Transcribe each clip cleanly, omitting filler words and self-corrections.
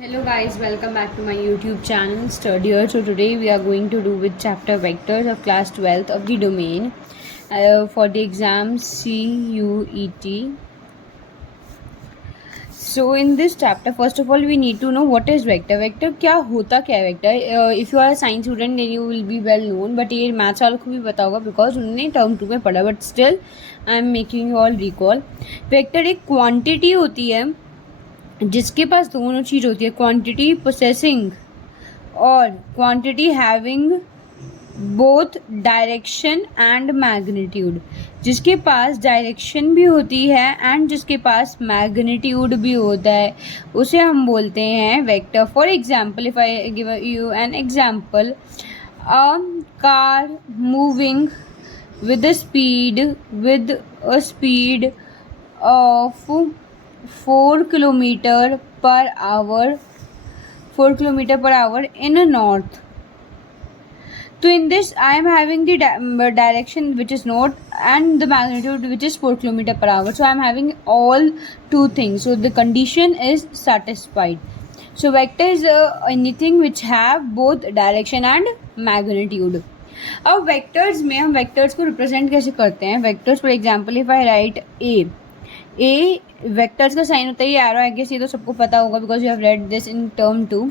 Hello guys, welcome back to my YouTube channel Studier. So today we are going to do with chapter vectors of class 12th of the domain for the exam CUET. So in this chapter, first of all, we need to know what is vector. Vector क्या होता क्या है vector? If you are a science student, then you will be well known. But ये maths वालों को भी पता होगा because उन्होंने टर्म 2 में पढ़ा. But still, I am making you all recall. Vector एक quantity होती है जिसके पास दोनों चीज़ होती है, क्वांटिटी पोसेसिंग और quantity having both direction and magnitude. जिसके पास डायरेक्शन भी होती है एंड जिसके पास मैग्नीट्यूड भी होता है उसे हम बोलते हैं vector. For example, if I give you an example, a car moving with a speed of 4 kilometer per hour in a north. So in this I am having the direction which is north and the magnitude which is 4 kilometer per hour. So I am having all two things. So the condition is satisfied. So vector is anything which have both direction and magnitude. अब vectors में हम vectors को represent कैसे करते हैं. Vectors for example, if I right A vectors का sign होता है ये एरो. आई गेस ये तो सबको पता होगा because you have read this in term 2.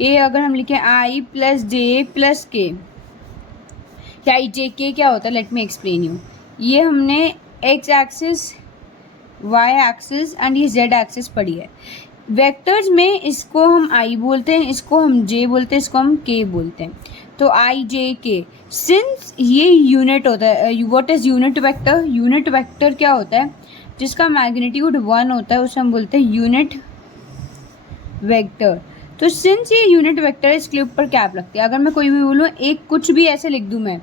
ए अगर हम लिखें आई प्लस जे प्लस के, या आई जे के क्या होता है, लेट मी एक्सप्लेन यू. ये हमने x axis, y axis and ये जेड एक्सिस पढ़ी है. वेक्टर्स में इसको हम आई बोलते हैं, इसको हम जे बोलते हैं, इसको हम के बोलते हैं. तो आई जे के, सिंस ये यूनिट होता है. What is unit vector? Unit vector क्या होता है? जिसका मैग्नीट्यूड 1 होता है उसे हम बोलते हैं यूनिट वेक्टर. तो सिंस ये यूनिट वेक्टर है, इसके ऊपर कैप लगती है. अगर मैं कोई भी बोलूँ एक कुछ भी ऐसे लिख दूँ, मैं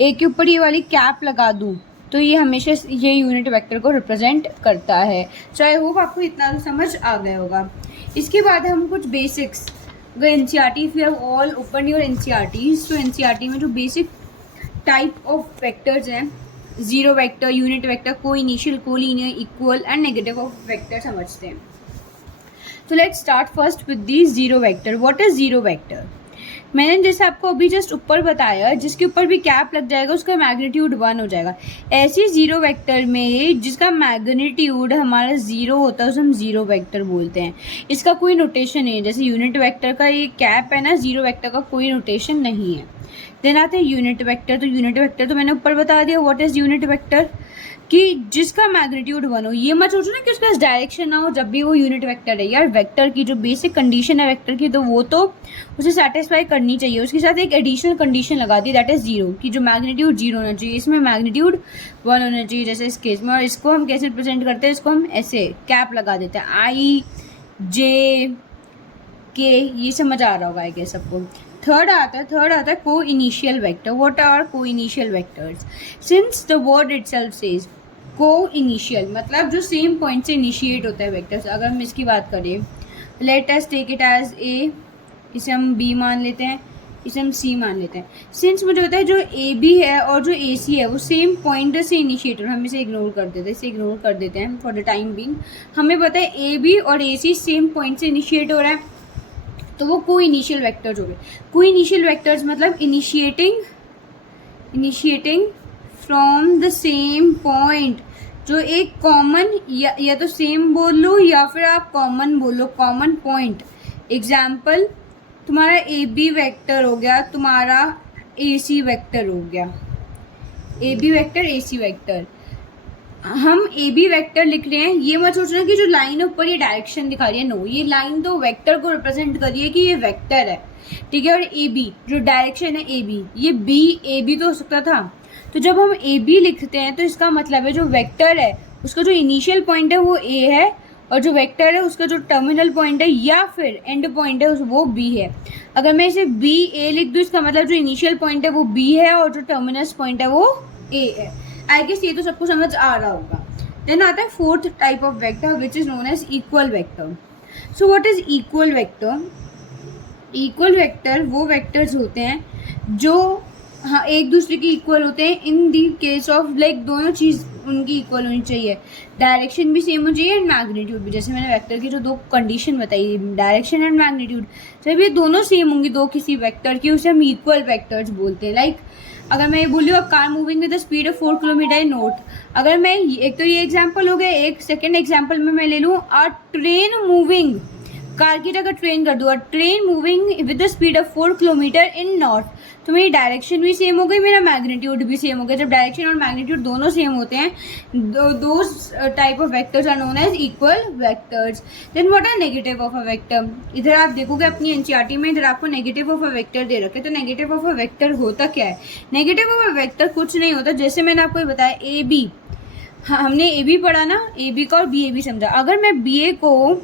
एक के ऊपर ये वाली कैप लगा दूँ, तो ये हमेशा ये यूनिट वेक्टर को रिप्रेजेंट करता है. सो आई होप आपको इतना समझ आ गया होगा. इसके बाद हम कुछ बेसिक्स, अगर NCERT, if you have all open your NCERT, तो एनसीईआरटी में जो बेसिक टाइप ऑफ वेक्टर्स हैं, जीरो वेक्टर, यूनिट वेक्टर, को इनिशियल, को linear, equal and negative of vector समझते हैं. तो let's start first with the zero vector. What is zero vector? मैंने जैसे आपको अभी जस्ट ऊपर बताया, जिसके ऊपर भी कैप लग जाएगा उसका मैग्नीट्यूड 1 हो जाएगा. ऐसे जीरो वेक्टर में जिसका मैग्नीट्यूड हमारा 0 होता है उसे हम जीरो वेक्टर बोलते हैं. इसका कोई नोटेशन नहीं है. जैसे यूनिट वेक्टर का ये कैप है ना, जीरो वेक्टर का कोई नोटेशन नहीं है. देन आते हैं यूनिट वेक्टर. तो यूनिट वेक्टर तो मैंने ऊपर बता दिया. What is unit vector? कि जिसका मैग्नीट्यूड 1 हो. ये मत सोचो ना कि उसका डायरेक्शन ना हो जब भी वो यूनिट वेक्टर है. यार वेक्टर की जो बेसिक कंडीशन है वेक्टर की, तो वो तो उसे सेटिस्फाई करनी चाहिए. उसके साथ एक एडिशनल कंडीशन लगा दी, दैट इज 0, कि जो मैग्नीट्यूड 0 होना चाहिए, इसमें मैग्नीट्यूड 1 होना चाहिए जैसे इस केस में. और इसको हम कैसे रिप्रेजेंट करते हैं? इसको हम ऐसे कैप लगा देते हैं, आई जे के. ये समझ आ रहा होगा आई गेस सबको. थर्ड आता है को इनिशियल वेक्टर. व्हाट आर को initial vectors? Since the word itself says को इनिशियल, मतलब जो सेम पॉइंट से इनिशिएट होता है वेक्टर्स. अगर हम इसकी बात करें, let us take it as A, इसे हम बी मान लेते हैं, इसे हम सी मान लेते हैं. सिंस मुझे होता है जो ए बी है और जो ए सी है वो सेम पॉइंट से इनिशिएट हो रहा है, हम इसे इग्नोर कर देते हैं फॉर द टाइम बीइंग. हमें पता है ए बी और ए सी सेम पॉइंट से इनिशिएट हो रहा है, तो वो को इनिशियल वेक्टर्स हो गए. को इनिशियल वेक्टर्स मतलब initiating from the same point, जो एक कॉमन, या तो सेम बोल लो या फिर आप कॉमन बोलो, कॉमन पॉइंट. एग्जाम्पल, तुम्हारा ए बी वैक्टर हो गया, तुम्हारा ए सी वैक्टर हो गया. A B vector, A C vector. हम ए बी वैक्टर लिख रहे हैं, ये मत सोचना कि जो लाइन है ऊपर ये डायरेक्शन दिखा रही है. नो, ये लाइन तो वेक्टर को रिप्रेजेंट कर रही है कि ये वेक्टर है, ठीक है. और ए बी जो डायरेक्शन है ए बी, ये बी ए बी तो हो सकता था. तो जब हम ए बी लिखते हैं तो इसका मतलब है जो वेक्टर है उसका जो इनिशियल पॉइंट है वो ए है, और जो वेक्टर है उसका जो टर्मिनल पॉइंट है या फिर एंड पॉइंट है वो बी है. अगर मैं इसे बी ए लिख दूँ, इसका मतलब जो इनिशियल पॉइंट है वो बी है और जो टर्मिनस पॉइंट है वो ए है. आई गेस ये तो सबको समझ आ रहा होगा. देन आता है fourth type of vector which is known as equal vector. So what is equal vector? Equal vector वो वेक्टर्स होते हैं जो हाँ एक दूसरे के इक्वल होते हैं इन दी केस ऑफ लाइक दोनों चीज़ उनकी इक्वल होनी चाहिए, डायरेक्शन भी सेम हो चाहिए एंड मैग्नीट्यूड भी। जैसे मैंने वेक्टर की जो दो कंडीशन बताई, डायरेक्शन एंड मैग्नीट्यूड, जब ये दोनों सेम होंगी दो किसी वेक्टर की, उसे हम इक्वल वेक्टर्स बोलते हैं। लाइक अगर मैं ये बोल रही हूँ car moving with the speed of 4 kilometre in not, अगर मैं एक तो ये एग्जाम्पल हो गया, एक सेकेंड एग्जाम्पल में मैं ले लूँ अ ट्रेन मूविंग, कार की जगह ट्रेन कर दूँ, train moving with the speed of 4 kilometre in north, तो मेरी डायरेक्शन भी सेम हो गई, मेरा मैग्नीट्यूड भी सेम हो गया। जब डायरेक्शन और मैग्नीट्यूड दोनों सेम होते हैं, दो type of vectors are known as equal vectors. Then what are negative of a vector? इधर आप देखोगे अपनी एनसीईआरटी में, इधर आपको नेगेटिव ऑफ अ वेक्टर दे रखे। तो नेगेटिव ऑफ अ वेक्टर होता क्या है? नेगेटिव ऑफ अ वेक्टर कुछ नहीं होता, जैसे मैंने आपको बताया ए बी, हाँ हमने ए बी पढ़ा ना, ए बी का और बी ए बी समझा। अगर मैं बी ए को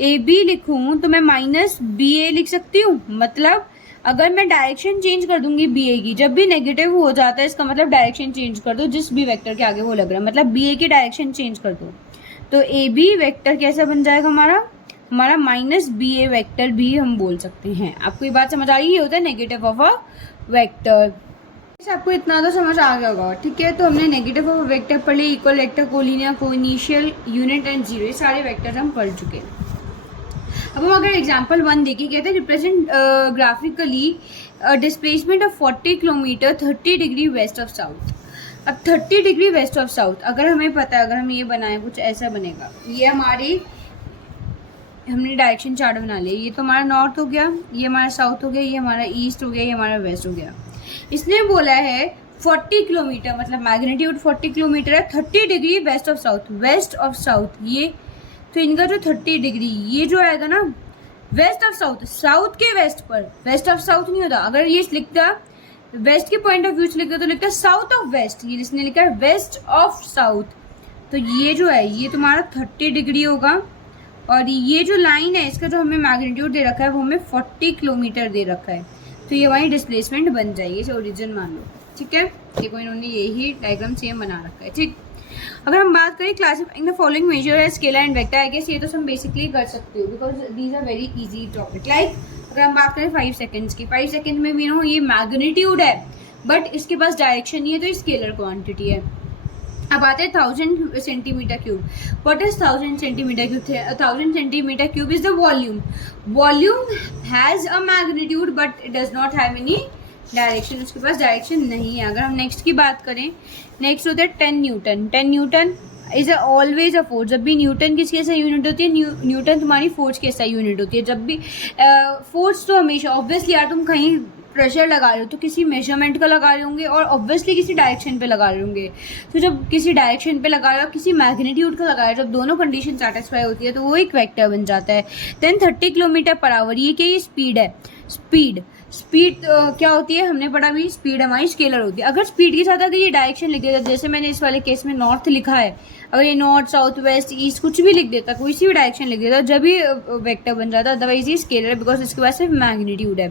ए बी लिखूँ तो मैं माइनस बी ए लिख सकती हूँ। मतलब अगर मैं डायरेक्शन चेंज कर दूंगी बी ए की, जब भी नेगेटिव हो जाता है इसका मतलब डायरेक्शन चेंज कर दो, जिस भी वेक्टर के आगे वो लग रहा है, मतलब बी ए की डायरेक्शन चेंज कर दो, तो ए बी वेक्टर कैसा बन जाएगा हमारा माइनस बी ए वेक्टर भी हम बोल सकते हैं। आपको ये बात समझ आ रही है? ये होता है नेगेटिव ऑफ अ वेक्टर। आपको इतना तो समझ आ गया होगा, ठीक है। तो हमने नेगेटिव ऑफ वेक्टर पढ़ लिए, equal vector, collinear, coinitial, unit and zero, ये सारे वेक्टर हम पढ़ चुके हैं। अब हम अगर एग्जांपल 1 देखिए, कहते हैं represent graphically displacement of 40 kilometre 30 degree west of south. अब 30 डिग्री वेस्ट ऑफ साउथ अगर हमें पता है, अगर हम ये बनाएं कुछ ऐसा बनेगा, ये हमने डायरेक्शन चार्ट बना लिया, ये तो हमारा नॉर्थ हो गया, ये हमारा साउथ हो गया, ये हमारा ईस्ट हो गया, ये हमारा वेस्ट हो गया। इसने बोला है 40 किलोमीटर, मतलब मैग्नीट्यूड 40 किलोमीटर है, 30 degree west of south, west of south, ये तो इनका जो 30 डिग्री ये जो आएगा ना वेस्ट ऑफ साउथ, साउथ के वेस्ट पर, वेस्ट ऑफ साउथ नहीं होता। अगर ये लिखता वेस्ट के पॉइंट ऑफ व्यू से लिखता तो लिखता साउथ ऑफ वेस्ट, ये जिसने लिखा है वेस्ट ऑफ साउथ, तो ये जो है ये तुम्हारा 30 डिग्री होगा। और ये जो लाइन है इसका जो हमें मैग्नीट्यूड दे रखा है वो हमें 40 किलोमीटर दे रखा है, तो ये वही डिस्प्लेसमेंट बन जाएगी, इसे ओरिजिन मान लो, ठीक है। देखो इन्होंने यही डायग्राम सेम बना रखा है, ठीक। अगर हम बात करें क्लासिफाइंग द फॉलोइंग मेजर है scalar and vector, I guess ये तो हम बेसिकली कर सकते हो because these are very easy topic. Like अगर हम बात करें 5 सेकेंड्स की, 5 सेकेंड में भी नो ये मैग्नीट्यूड है बट इसके पास डायरेक्शन नहीं है, तो ये स्केलर क्वांटिटी है। अब आते हैं 1000 centimetre cube. What is 1000 centimetre cube? 1000 centimetre cube is the volume. Volume has a magnitude but it does not have any direction, उसके पास डायरेक्शन नहीं है। अगर हम नेक्स्ट की बात करें, नेक्स्ट होता है 10 Newton. 10 Newton is always a force. जब भी न्यूटन किसकी ऐसा यूनिट होती है, न्यूटन तुम्हारी फोर्स की ऐसा यूनिट होती है। जब भी फोर्स तो हमेशा ऑब्वियसली यार तुम कहीं प्रेशर लगा रहे हो तो किसी मेजरमेंट का लगा रहे होंगे और ऑब्वियसली किसी डायरेक्शन पे लगा रहे होंगे। तो जब किसी डायरेक्शन पे लगा रहे हो, किसी मैग्नीट्यूड का लगा रहे हो, जब दोनों कंडीशन सेटिस्फाई होती है तो वो एक वेक्टर बन जाता है। देन 30 किलोमीटर पर आवर, ये क्या, ये स्पीड है। स्पीड क्या होती है हमने पढ़ा भी, स्पीड हमारी स्केलर होती है। अगर स्पीड के साथ अगर ये डायरेक्शन लिख देता, जैसे मैंने इस वाले केस में नॉर्थ लिखा है, अगर ये नॉर्थ साउथ वेस्ट ईस्ट कुछ भी लिख देता, कोई सी भी डायरेक्शन लिख देता, जब भी वेक्टर बन जाता, अदरवाइज ये स्केलर है बिकॉज इसके पास सिर्फ मैग्नीट्यूड है।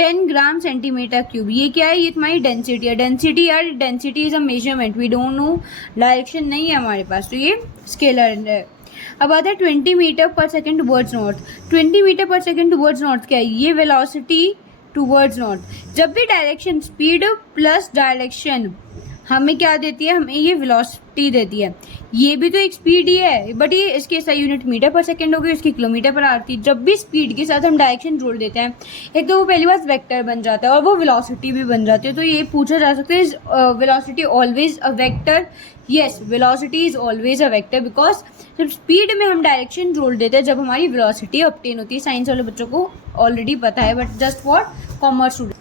10 ग्राम सेंटीमीटर क्यूब, ये क्या है, ये तुम्हारी डेंसिटी है। डेंसिटी यार, density is a measurement, we don't know, direction नहीं है हमारे पास, तो ये स्केलर है। अब आता है 20 मीटर पर सेकेंड टुवर्ड्स नॉर्थ। 20 मीटर पर सेकेंड टुवर्ड्स नॉर्थ क्या है, ये वेलोसिटी टुवर्ड्स नॉर्थ। जब भी डायरेक्शन, स्पीड प्लस डायरेक्शन हमें क्या देती है, हमें ये वेलोसिटी देती है। ये भी तो एक स्पीड ही है बट ये इसके सही यूनिट मीटर पर सेकंड हो गई, इसकी किलोमीटर पर आती है। जब भी स्पीड के साथ हम डायरेक्शन जोड़ देते हैं, एक तो वो पहली बार वेक्टर बन जाता है और वो वेलोसिटी भी बन जाती है। तो ये पूछा जा सकता है, velocity always a vector? Yes, velocity is always a vector because जब स्पीड में हम डायरेक्शन जोड़ देते हैं, जब हमारी वेलोसिटी ऑब्टेन होती है। साइंस वाले बच्चों को ऑलरेडी पता है but just for commerce student.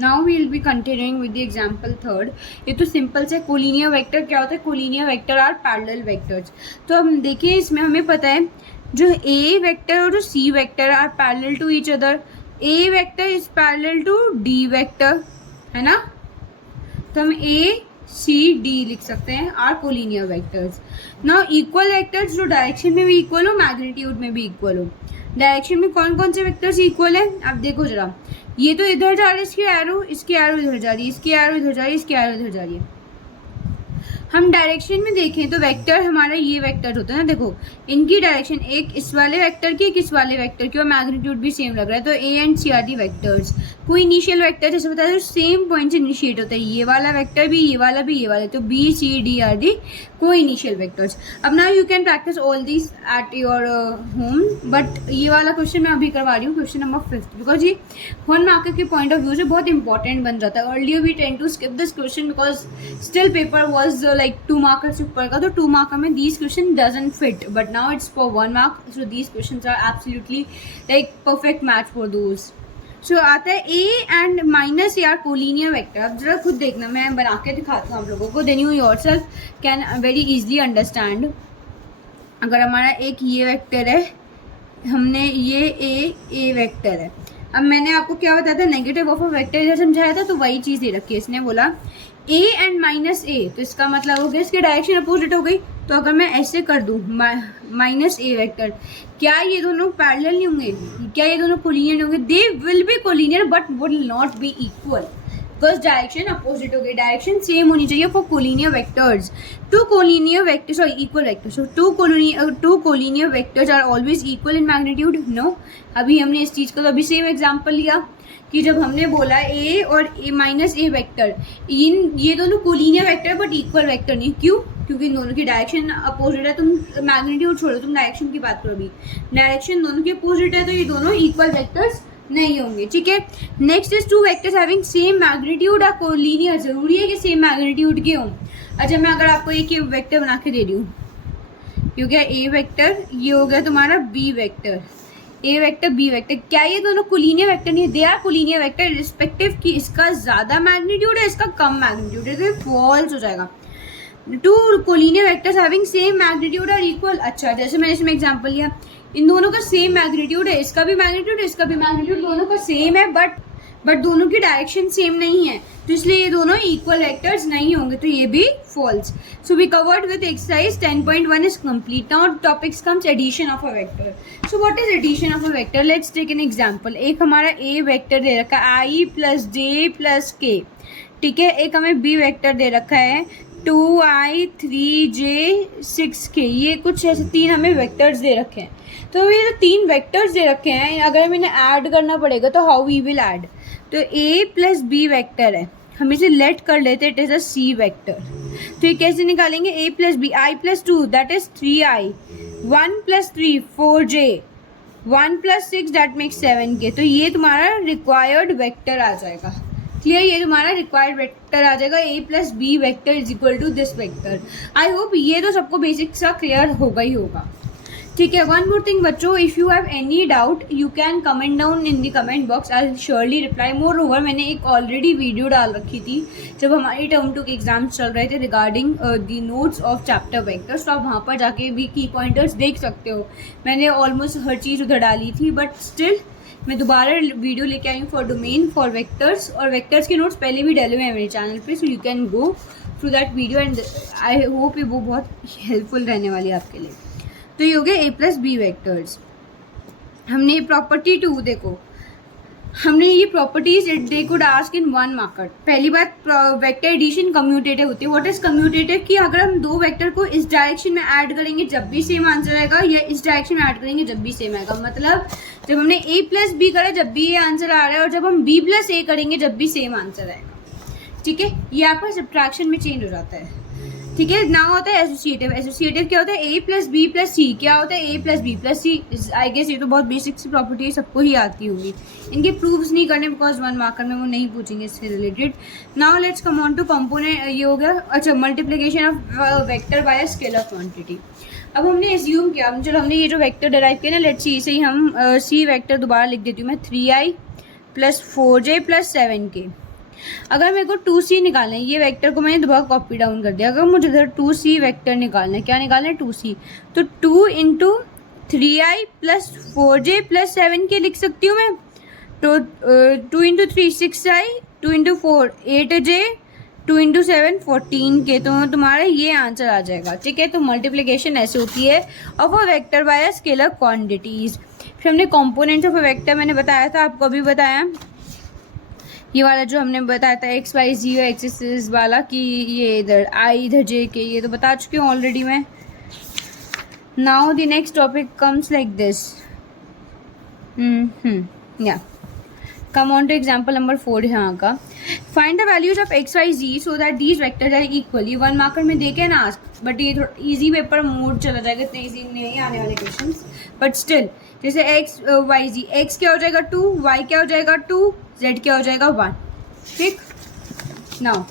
Now we will be continuing with the example 3rd। ये तो सिंपल से कोलिनियर वेक्टर क्या होता है, collinear vector are parallel vectors. तो हम देखिए इसमें हमें पता है जो ए वेक्टर और जो c vector are parallel to each other. A vector is parallel to d vector, है ना, तो हम ए सी डी लिख सकते हैं are collinear vectors. Now equal vectors जो डायरेक्शन में भी इक्वल हो, मैग्नीट्यूड में भी इक्वल हो। डायरेक्शन में कौन कौन से वेक्टर्स इक्वल है, आप देखो जरा, ये तो इधर जा रही है इसकी एरो इधर जा रही है, इसकी एरो इधर जा रही है, इसकी एरो इधर जा रही है। हम डायरेक्शन में देखें तो वेक्टर हमारा ये वेक्टर होता है ना, देखो इनकी डायरेक्शन एक इस वाले वेक्टर की, एक इस वाले वेक्टर की, और मैग्नीट्यूड भी सेम लग रहा है, तो A and C are the vectors. कोई इनिशियल वेक्टर जैसे बता दो सेम पॉइंट से इनिशिएट होता है, ये वाला वेक्टर भी, ये वाला भी, ये वाला, तो B C D are the कोई इनिशियल वेक्टर्स। अब now you can practise all this at your home, but ये वाला क्वेश्चन मैं अभी करवा रही हूँ, क्वेश्चन नंबर 5, बिकॉज ये 1 मार्कर के पॉइंट ऑफ व्यू से बहुत इंपॉर्टेंट बन जाता है। Earlier we tend to skip this question because still paper was like 2 marker से ऊपर का, तो 2 मार्कर में these question doesn't fit, but now it's for 1 mark, so these questions are absolutely like perfect match for those. So आता है a and minus a are collinear vector। अब जरा खुद देखना, मैं बना के दिखाती हूँ आप लोगों को, then you yourself can very easily understand। अगर हमारा एक ये वेक्टर है, हमने ये a वेक्टर है, अब मैंने आपको क्या बताया था, नेगेटिव ऑफ अ वेक्टर जैसे समझाया था, तो वही चीज़ दे रखी है। इसने बोला a एंड माइनस a, तो इसका मतलब हो गया इसकी डायरेक्शन अपोजिट हो गई। तो अगर मैं ऐसे कर दूँ माइनस a वेक्टर, क्या ये दोनों पैरेलल नहीं होंगे, क्या ये दोनों कोलिनियर होंगे? They will be collinear but will not be equal, because direction opposite हो गई। डायरेक्शन सेम होनी चाहिए for collinear vectors. Two collinear vectors और equal vectors, so two collinear vectors are always equal in magnitude. No, अभी हमने इस चीज़ का तो अभी सेम एग्जाम्पल लिया कि जब हमने बोला a और a माइनस a वेक्टर, ये दोनों collinear vector but equal vector नहीं। क्यों? क्योंकि दोनों की डायरेक्शन अपोजिट है। तुम मैग्नीट्यूड छोड़ो, तुम डायरेक्शन की बात करो। अभी डायरेक्शन दोनों की अपोजिट है, तो ये दोनों इक्वल वेक्टर्स नहीं होंगे, ठीक है। Next is two vectors having same magnitude are collinear. जरूरी है कि सेम मैग्नीट्यूड के हों। अच्छा, मैं अगर आपको एक वेक्टर बना के दे रही हूँ, ये हो गया a वेक्टर, ये हो गया तुम्हारा b vector, a vector b vector, क्या ये दोनों कोलिनियर वेक्टर नहीं है? They are collinear vector respective कि इसका ज़्यादा मैग्नीट्यूड है, इसका कम मैग्नीट्यूड है, तो ये फॉल्स हो जाएगा। Two collinear vectors having same magnitude और इक्वल। अच्छा, जैसे मैंने इसमें एग्जांपल लिया, इन दोनों का सेम मैग्नीट्यूड है, इसका भी मैग्नीट्यूड है, इसका भी मैग्नीट्यूड, दोनों का सेम है, बट दोनों की डायरेक्शन सेम नहीं है, तो इसलिए ये दोनों इक्वल वेक्टर्स नहीं होंगे, तो ये भी false. So we covered with exercise 10.1 is complete. Now topics comes addition of a vector. So what is addition of a vector? Let's take an example. एक हमारा a वेक्टर दे रखा है i प्लस j प्लस k, ठीक है। एक हमें b वेक्टर दे रखा है 2i 3j 6k, ये कुछ ऐसे 3 हमें वेक्टर्स दे रखे हैं। तो ये जो 3 वेक्टर्स दे रखे हैं, अगर हमें इन्हें ऐड करना पड़ेगा तो हाउ वी विल ऐड? तो a प्लस b वेक्टर है, हम इसे लेट कर लेते हैं, it is a c vector. तो ये कैसे निकालेंगे? a plus b, i plus 2 that is 3i, 1 plus 3 4j, 1 plus 6 that makes 7k। तो ये तुम्हारा रिक्वायर्ड वेक्टर आ जाएगा। क्लियर? ये तुम्हारा रिक्वायर्ड वेक्टर आ जाएगा, a plus B vector is equal to this vector. I hope ये तो सबको बेसिक सा क्लियर होगा ही होगा, ठीक है। वन मोर थिंग बच्चों, if you have any doubt you can comment down in the comment box, I will surely reply. More over, मैंने एक ऑलरेडी वीडियो डाल रखी थी जब हमारी टर्म 2 के एग्जाम्स चल रहे थे regarding the notes of chapter vectors, तो आप वहाँ पर जाके भी की पॉइंटर्स देख सकते हो। मैंने ऑलमोस्ट हर चीज़ उधर डाली थी, बट स्टिल मैं दोबारा वीडियो लेके आई हूँ फॉर डोमेन फॉर वेक्टर्स, और वेक्टर्स के नोट्स पहले भी डले हुए हैं मेरे चैनल पे, so you can go through that video and I hope ये वो बहुत हेल्पफुल रहने वाली है आपके लिए। तो ये हो गया a प्लस बी वेक्टर्स। हमने प्रॉपर्टी 2 देखो, हमने ये properties they could ask in 1 marker. पहली बात, वेक्टर एडिशन कम्यूटेटिव होती है। What is commutative? कि अगर हम 2 वेक्टर को इस डायरेक्शन में ऐड करेंगे जब भी सेम आंसर आएगा, या इस डायरेक्शन में ऐड करेंगे जब भी सेम आएगा। मतलब जब हमने a प्लस बी करा जब भी ये आंसर आ रहा है, और जब हम b प्लस a करेंगे जब भी सेम आंसर आएगा, ठीक है। ये आपका सब्ट्रैक्शन में चेंज हो जाता है, ठीक है। नाउ होता है एसोसिएटिव। एसोसिएटिव क्या होता है? a plus B plus C. क्या होता है? a plus B plus C. I guess ये तो बहुत बेसिक सी प्रॉपर्टी सबको ही आती होगी, इनके प्रूफ्स नहीं करने बिकॉज 1 मार्कर में वो नहीं पूछेंगे इससे related. Now let's come on to component. ये हो गया, अच्छा, multiplication of vector by a scalar quantity. अब हमने एज्यूम किया, चलो हमने ये जो वेक्टर डिराइव किया ना, लेट्स सी, इसे ही हम सी वेक्टर दोबारा लिख देती हूँ मैं, 3i plus 4j plus 7k। अगर मेरे को 2c निकालना है, ये वेक्टर को मैंने दोबारा कॉपी डाउन कर दिया, अगर मुझे इधर 2c वेक्टर निकालना है, क्या निकालना है? 2c। तो 2 into 3i plus 4j plus 7k लिख सकती हूँ मैं। तो 2 into 3 6i, 2 into 4 8j, 2 into 7 14k। तो तुम्हारा ये आंसर आ जाएगा, ठीक है। तो मल्टीप्लिकेशन ऐसे होती है of a vector by a scalar quantities. फिर हमने कॉम्पोनेंट्स ऑफ अ वेक्टर मैंने बताया था, आपको अभी बताया ये वाला जो हमने बताया था एक्स वाई जी एक्सिस वाला कि ये इधर आई इधर जे के, ये तो बता चुकी हूँ ऑलरेडी मैं. Now the next topic comes like this. या come on to example number 4 यहाँ का. find the values of x y z so that these vectors are equal. ये 1 मार्कर में देखे ना आज, बट ये थोड़ा इजी पेपर मोड चला जाएगा, इतने इजी नहीं आने वाले क्वेश्चंस, बट स्टिल जैसे x y z, x क्या हो जाएगा 2, y क्या हो जाएगा 2, z क्या हो जाएगा 1. ठीक. Now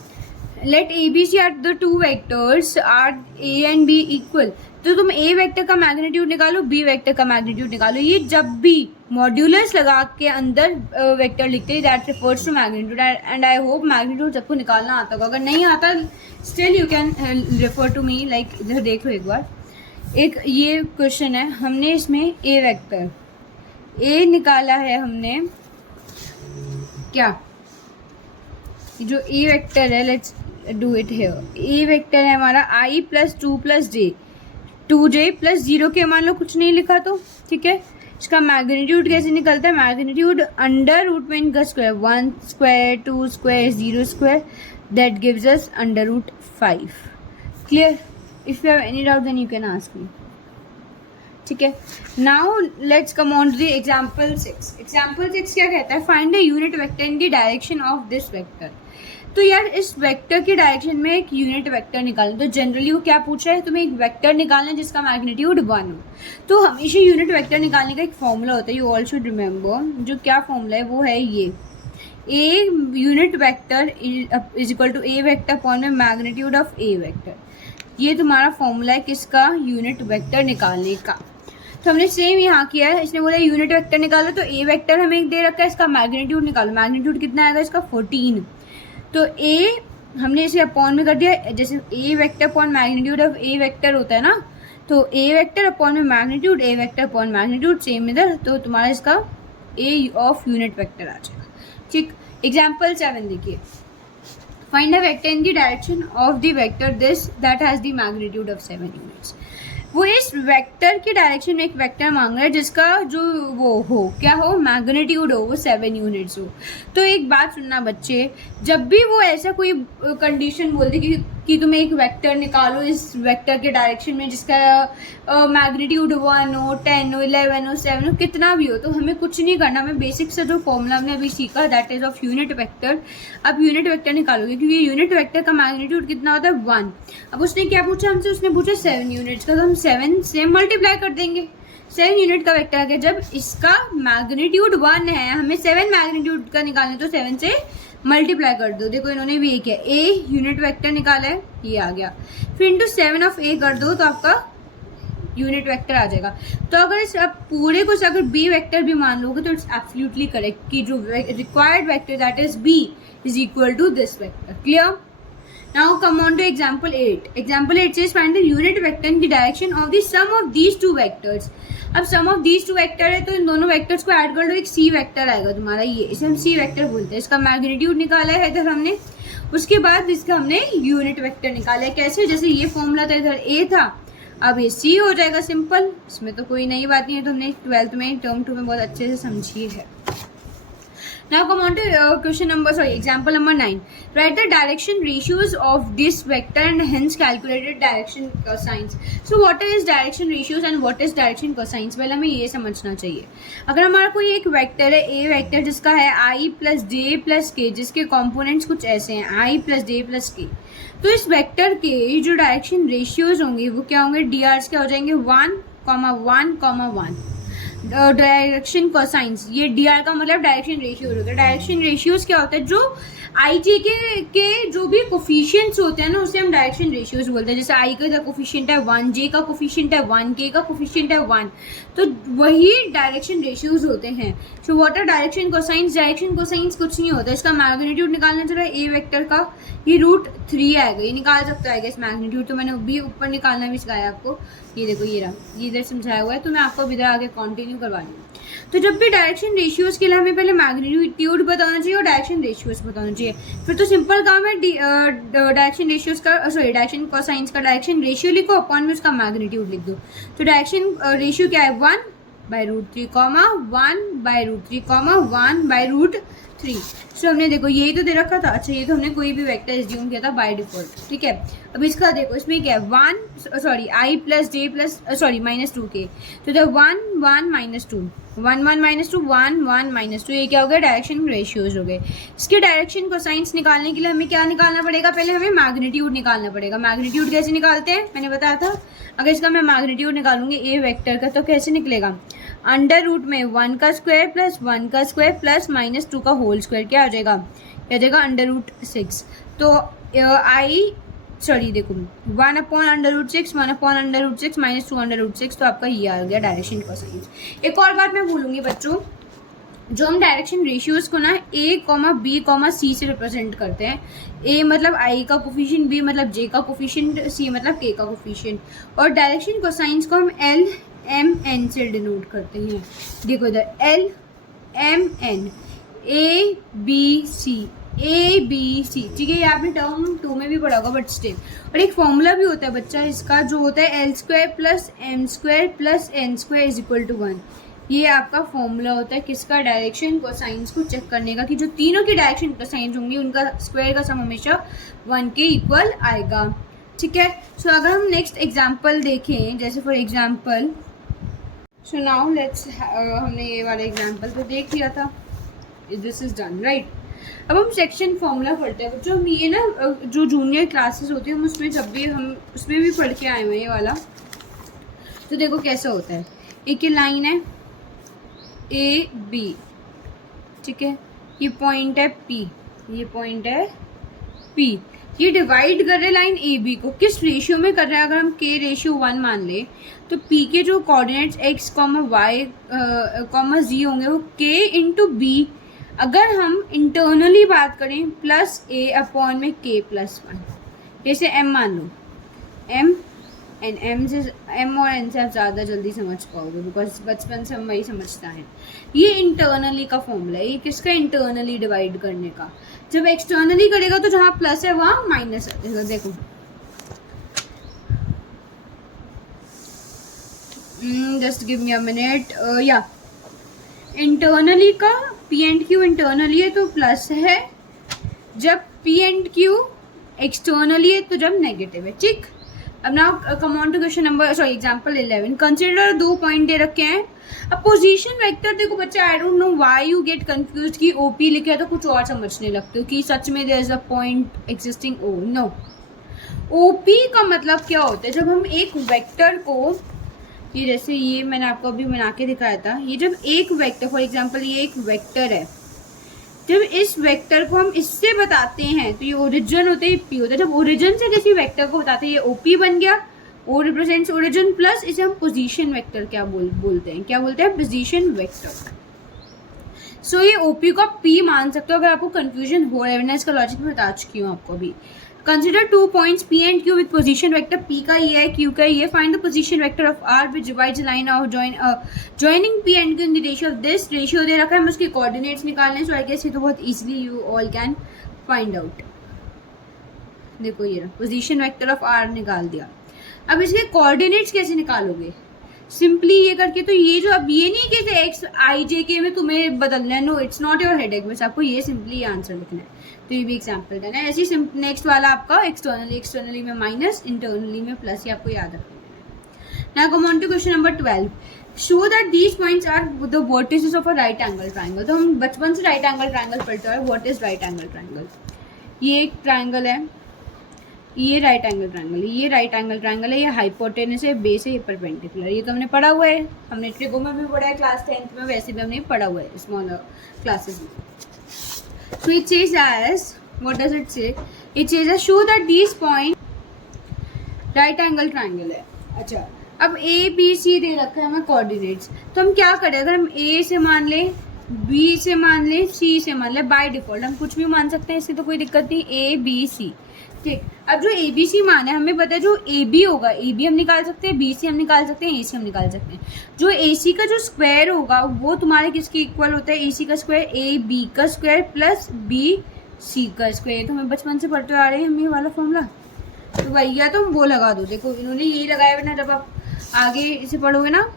let A B C are the two vectors are A and B equal. तो तुम ए वेक्टर का मैग्नीट्यूड निकालो, बी वेक्टर का मैग्नीट्यूड निकालो. ये जब भी मॉड्यूलस लगा के अंदर वेक्टर लिखते हैं that refers to magnitude. And I hope magnitude सबको निकालना आता होगा. अगर नहीं आता still you can refer to me. Like इधर देख लो एक बार. एक ये क्वेश्चन है, हमने इसमें ए वेक्टर ए निकाला है हमने. क्या जो ए वेक्टर है, let's do it here. A vector है हमारा आई प्लस 2 प्लस जे, 2j प्लस 0 के मान लो कुछ नहीं लिखा तो ठीक है. इसका मैग्नीट्यूड कैसे निकलता है? मैग्नीट्यूड अंडर रूट में इनका square, 1 square 2 square 0 square, that gives us under root 5. Clear? If you have any doubt then you can ask me. ठीक है. Now let's come on to the example 6. Example 6 क्या कहता है? Find the unit vector in the direction of this vector. तो यार इस vector की direction में एक यूनिट वेक्टर निकालना. तो जनरली वो क्या पूछ रहा है, तुम्हें एक वेक्टर निकालना है जिसका मैग्नीट्यूड 1 हो. तो हमेशा यूनिट वेक्टर निकालने का एक फॉर्मूला होता है, यू ऑल शुड रिमेंबर. जो क्या फॉर्मूला है वो है ये, a unit vector is equal to a vector upon में मैग्नीट्यूड ऑफ ए वेक्टर. ये तुम्हारा फॉर्मूला है किसका? यूनिट वेक्टर निकालने का. तो हमने सेम यहाँ किया है. इसने बोला यूनिट वेक्टर निकालो, तो ए वेक्टर हमें एक दे रखा है, इसका मैग्नीट्यूड निकालो. मैग्नीट्यूड कितना आएगा इसका? 14. तो ए हमने इसे अपॉन में कर दिया. जैसे a vector upon magnitude of a vector होता है ना, तो ए वेक्टर अपॉन में magnitude, a vector upon magnitude same इधर. तो तुम्हारा इसका ए ऑफ यूनिट वेक्टर आ जाएगा. ठीक. एग्जाम्पल 7 देखिए. Find a vector in the direction of the vector this that has the magnitude of 7 units. वो इस वेक्टर की डायरेक्शन में एक वेक्टर मांग रहा है जिसका जो वो हो, क्या हो, मैग्नीट्यूड हो वो 7 यूनिट्स हो. तो एक बात सुनना बच्चे, जब भी वो ऐसा कोई कंडीशन बोलते कि तुम्हें एक वेक्टर निकालो इस वेक्टर के डायरेक्शन में जिसका मैग्नीट्यूड 1 हो, 10 हो, 11 हो, 7 हो, कितना भी हो, तो हमें कुछ नहीं करना. हमें बेसिक से जो फॉर्मूला हमने अभी सीखा that is of unit vector. अब यूनिट वेक्टर निकालोगे क्योंकि यूनिट वेक्टर का मैग्नीट्यूड कितना होता है? 1. अब उसने क्या पूछा हमसे? उसने पूछा 7 यूनिट्स का. तो हम 7 से मल्टीप्लाई कर देंगे. 7 यूनिट का वेक्टर आ गया. जब इसका मैग्नीट्यूड 1 है, हमें 7 मैग्नीट्यूड का निकालना, तो 7 से मल्टीप्लाई कर दो. देखो इन्होंने भी ये किया, ए यूनिट वेक्टर निकाला है, ये आ गया. फिर इंटू 7 ऑफ ए कर दो तो आपका यूनिट वेक्टर आ जाएगा. तो अगर इस आप पूरे को अगर बी वेक्टर भी मान लोगे तो इट्स एब्सोल्युटली करेक्ट कि जो required vector that is be is equal to this vector. Clear? Now come on to example 8. Example 8 says find the unit vector in the direction of the sum of these two vectors. अब sum of these two vector है तो इन दोनों vectors को add कर लो, एक c vector आएगा तुम्हारा. ये इसे हम c वेक्टर बोलते हैं. इसका मैग्नीट्यूड निकाला है इधर हमने. उसके बाद इसका हमने यूनिट वेक्टर निकाला है. कैसे? जैसे ये फॉर्मूला था, इधर a था, अब ये c हो जाएगा. सिंपल, इसमें तो कोई नई बात नहीं है. तो हमने 12th में टर्म 2 में बहुत अच्छे से समझी है. Now come on to example number 9. Write the direction ratios of this vector and hence calculated direction cosines. So what is direction ratios and what is direction cosines? पहले हमें ये समझना चाहिए. अगर हमारा कोई एक वेक्टर है, a वेक्टर जिसका है i प्लस जे प्लस के, जिसके कॉम्पोनेंट्स कुछ ऐसे हैं i प्लस जे प्लस के, तो इस वेक्टर के जो डायरेक्शन रेशियोज होंगे वो क्या होंगे? drs क्या हो जाएंगे? 1, 1, 1. डायरेक्शन कोसाइंस, ये डी आर का मतलब डायरेक्शन रेशियोज होता है. डायरेक्शन रेशियोज क्या होता है? जो आई जे के जो भी कोफिशिएंट्स होते हैं ना, उसे हम डायरेक्शन रेशियोज बोलते हैं. जैसे आई का कोफिशिएंट है 1, जे का कोफिशिएंट है 1, के का कोफिशिएंट है 1, तो वही डायरेक्शन रेशियोज होते हैं. So what are direction cosines? Direction cosines कुछ नहीं होता. इसका मैग्नीट्यूड निकालना चल रहा है ए वेक्टर का, ये √3 आएगा. ये निकाल सकता है इस मैग्नीट्यूड. तो मैंने भी ऊपर निकालना भी सिखाया आपको. ये देखो ये रहा, ये इधर समझाया हुआ है, तो मैं आपको इधर आगे कंटिन्यू करवा रही हूँ. तो जब भी डायरेक्शन रेशियोज के लिए हमें पहले मैग्नीट्यूड बताना चाहिए और डायरेक्शन रेशियोज बताना चाहिए. फिर तो सिंपल काम है, डायरेक्शन रेशियोज का डायरेक्शन कोसाइंस का डायरेक्शन रेशियो लिखो, अपॉन में उसका मैग्नीट्यूड लिख दो. तो डायरेक्शन रेशियो क्या है? 1/√3, 1/√3, 1/√3. 3। सो हमने देखो यही तो दे रखा था। अच्छा, ये तो हमने कोई भी वेक्टर एज्यूम किया था बाय डिफॉल्ट, ठीक है। अब इसका देखो, इसमें क्या है, I प्लस J प्लस -2K, तो द 1 1 -2 1 1 -2 1 1 -2, ये क्या हो गया, डायरेक्शन रेशियोज हो गए। इसके डायरेक्शन को साइंस निकालने के लिए हमें क्या निकालना पड़ेगा, पहले हमें मैग्नीट्यूड निकालना पड़ेगा। मैग्नीट्यूड कैसे निकालते हैं, मैंने बताया था। अगर इसका मैं मैग्नीट्यूड निकालूंगी ए वेक्टर का, तो कैसे निकलेगा, अंडर रूट में 1 का स्क्वायर प्लस 1 का स्क्वायर प्लस -2 का होल स्क्वायर, क्या आ जाएगा, क्या आ जाएगा, √6। तो देखो 1/√6 1/√6 -2/√6, तो आपका ये आ गया डायरेक्शन कोसाइंस। एक और बात मैं भूलूंगी बच्चों, जो हम डायरेक्शन रेशियोज को ना A, B, C से रिप्रेजेंट करते हैं। A मतलब I का कोफिशिएंट, B मतलब J का कोफिशिएंट, C मतलब K का कोफिशिएंट, और डायरेक्शन कोसाइंस को हम L, M, N से डिनोट करते हैं। देखो इधर L, M, N, A, B, C, ठीक है। ये आपने टर्म 2 में भी पढ़ा होगा, बट स्टिल। और एक फॉर्मूला भी होता है बच्चा इसका, जो होता है L² plus M² plus N² is equal to 1। ये आपका फॉर्मूला होता है किसका, डायरेक्शन कोसाइंस को चेक करने का, कि जो तीनों की डायरेक्शन कोसाइंस होंगी उनका स्क्वायर का सम हमेशा 1 के इक्वल आएगा, ठीक है। सो अगर हम नेक्स्ट एग्जांपल देखें, जैसे for example, so now let's, हमने ये वाला एग्जांपल तो देख लिया था, दिस इज डन, राइट। अब हम सेक्शन फॉर्मूला पढ़ते हैं बच्चों। हम ये ना जो जूनियर क्लासेस होती है, हम उसमें जब भी हम उसमें भी पढ़ के आए हुए हैं ये वाला। तो देखो कैसा होता है, एक ये लाइन है A B, ठीक है, ये पॉइंट है P, ये पॉइंट है P, ये डिवाइड कर रहे हैं लाइन ए बी को। किस रेशियो में कर रहे हैं, अगर हम K रेशियो 1 मान ले, तो P के जो कोऑर्डिनेट्स X, Y, Z होंगे वो K इंटू B। अगर हम इंटरनली बात करें, प्लस A अपॉन में K प्लस 1, जैसे M मान लो, M एंड M और N से आप ज़्यादा जल्दी समझ पाओगे, बिकॉज बचपन से हम वही समझता है। ये इंटरनली का फॉर्मूला है, ये किसका, इंटरनली डिवाइड करने का। जब एक्सटर्नली करेगा तो जहाँ प्लस है वहाँ माइनस है। देखो just give me a minute, या इंटरनली का P एंड Q इंटरनली है तो प्लस है, जब P एंड Q एक्सटर्नली है तो जब नेगेटिव है, ठीक। अब now come on to question number, example 11। Consider 2 point दे रखे हैं। अब पोजीशन वेक्टर, देखो बच्चे, I don't know why you get confused कि OP लिखे है तो कुछ और समझने लगते हो कि सच में there is a point existing O। No, OP का मतलब क्या होता है, जब हम एक वेक्टर को, ये जैसे ये मैंने आपको अभी बना के दिखाया था, ये जब एक वेक्टर, फॉर एग्जाम्पल ये एक वेक्टर है, जब इस वेक्टर को हम इससे बताते हैं तो ये ओरिजिन होता है, P होता है। जब ओरिजिन से किसी वेक्टर को बताते हैं, ये OP बन गया, O रिप्रेजेंट्स ओरिजिन, प्लस इसे हम पोजीशन वेक्टर क्या बोलते हैं, क्या बोलते हैं, पोजीशन वेक्टर। सो ये OP को आप P मान सकते हो। अगर आपको कंफ्यूजन हो रहा है, मैं इसका लॉजिक में बता चुकी हूँ आपको अभी। Consider 2 points P and Q with position vector, P का ये है, Q का ये। Find the position vector of R which divides line of joining P and Q in the ratio of this. Ratio दे रखा है, हमें उसके कोऑर्डिनेट्स निकालने। सो आई गेस ये तो बहुत easily you all can find out. देखो ये पोजीशन वेक्टर ऑफ R निकाल दिया। अब इसके कोऑर्डिनेट्स कैसे निकालोगे, सिंपली ये करके। तो ये जो, अब ये नहीं कि एक्स आई जे के में तुम्हें बदलना है, no, it's not your headache, बस आपको ये सिंपली आंसर लिखना है। तो ये भी एग्जाम्पल देना है। ऐसे नेक्स्ट वाला आपका एक्सटर्नली में माइनस, इंटरनली में प्लस, ये आपको याद रखना है। Now come on to question number 12। Show that these points are the vertices of a right angle triangle. तो हम बचपन से राइट एंगल ट्राइंगल पढ़ते हैं। What is right angle triangle, ये एक ट्राइंगल है, ये राइट एंगल ट्राइंगल, ये राइट एंगल ट्राइंगल है, ये हाइपोटेनस है, बेस है, ये परपेंडिकुलर। ये तो हमने पढ़ा हुआ है, हमने ट्रिगो में भी पढ़ा है क्लास 10th में, वैसे भी हमने पढ़ा हुआ है स्मॉलर क्लासेस में। So it says as, what does it say? It says as show that these point right angle triangle है। अच्छा, अब A B C दे रखा है हमें कोऑर्डिनेट्स, तो हम क्या करें, अगर हम A से मान ले, B से मान ले, C से मान ले, बाय डिफॉल्ट हम कुछ भी मान सकते हैं, इससे तो कोई दिक्कत नहीं, A B C, ठीक। अब जो A B C मान है, हमें पता है जो A B होगा, A B हम निकाल सकते हैं, B C हम निकाल सकते हैं, A C हम निकाल सकते हैं। जो A C का जो स्क्वायर होगा वो तुम्हारे किसके इक्वल होता है, A C का स्क्वायर A B का स्क्वायर प्लस B C का स्क्वायर। तो हमें बचपन से पढ़ते आ रहे हैं हम ये वाला फॉर्मूला, तो भैया तुम वो लगा दो। देखो इन्होंने यही लगाया हुआ ना, जब आप आगे इसे पढ़ोगे ना,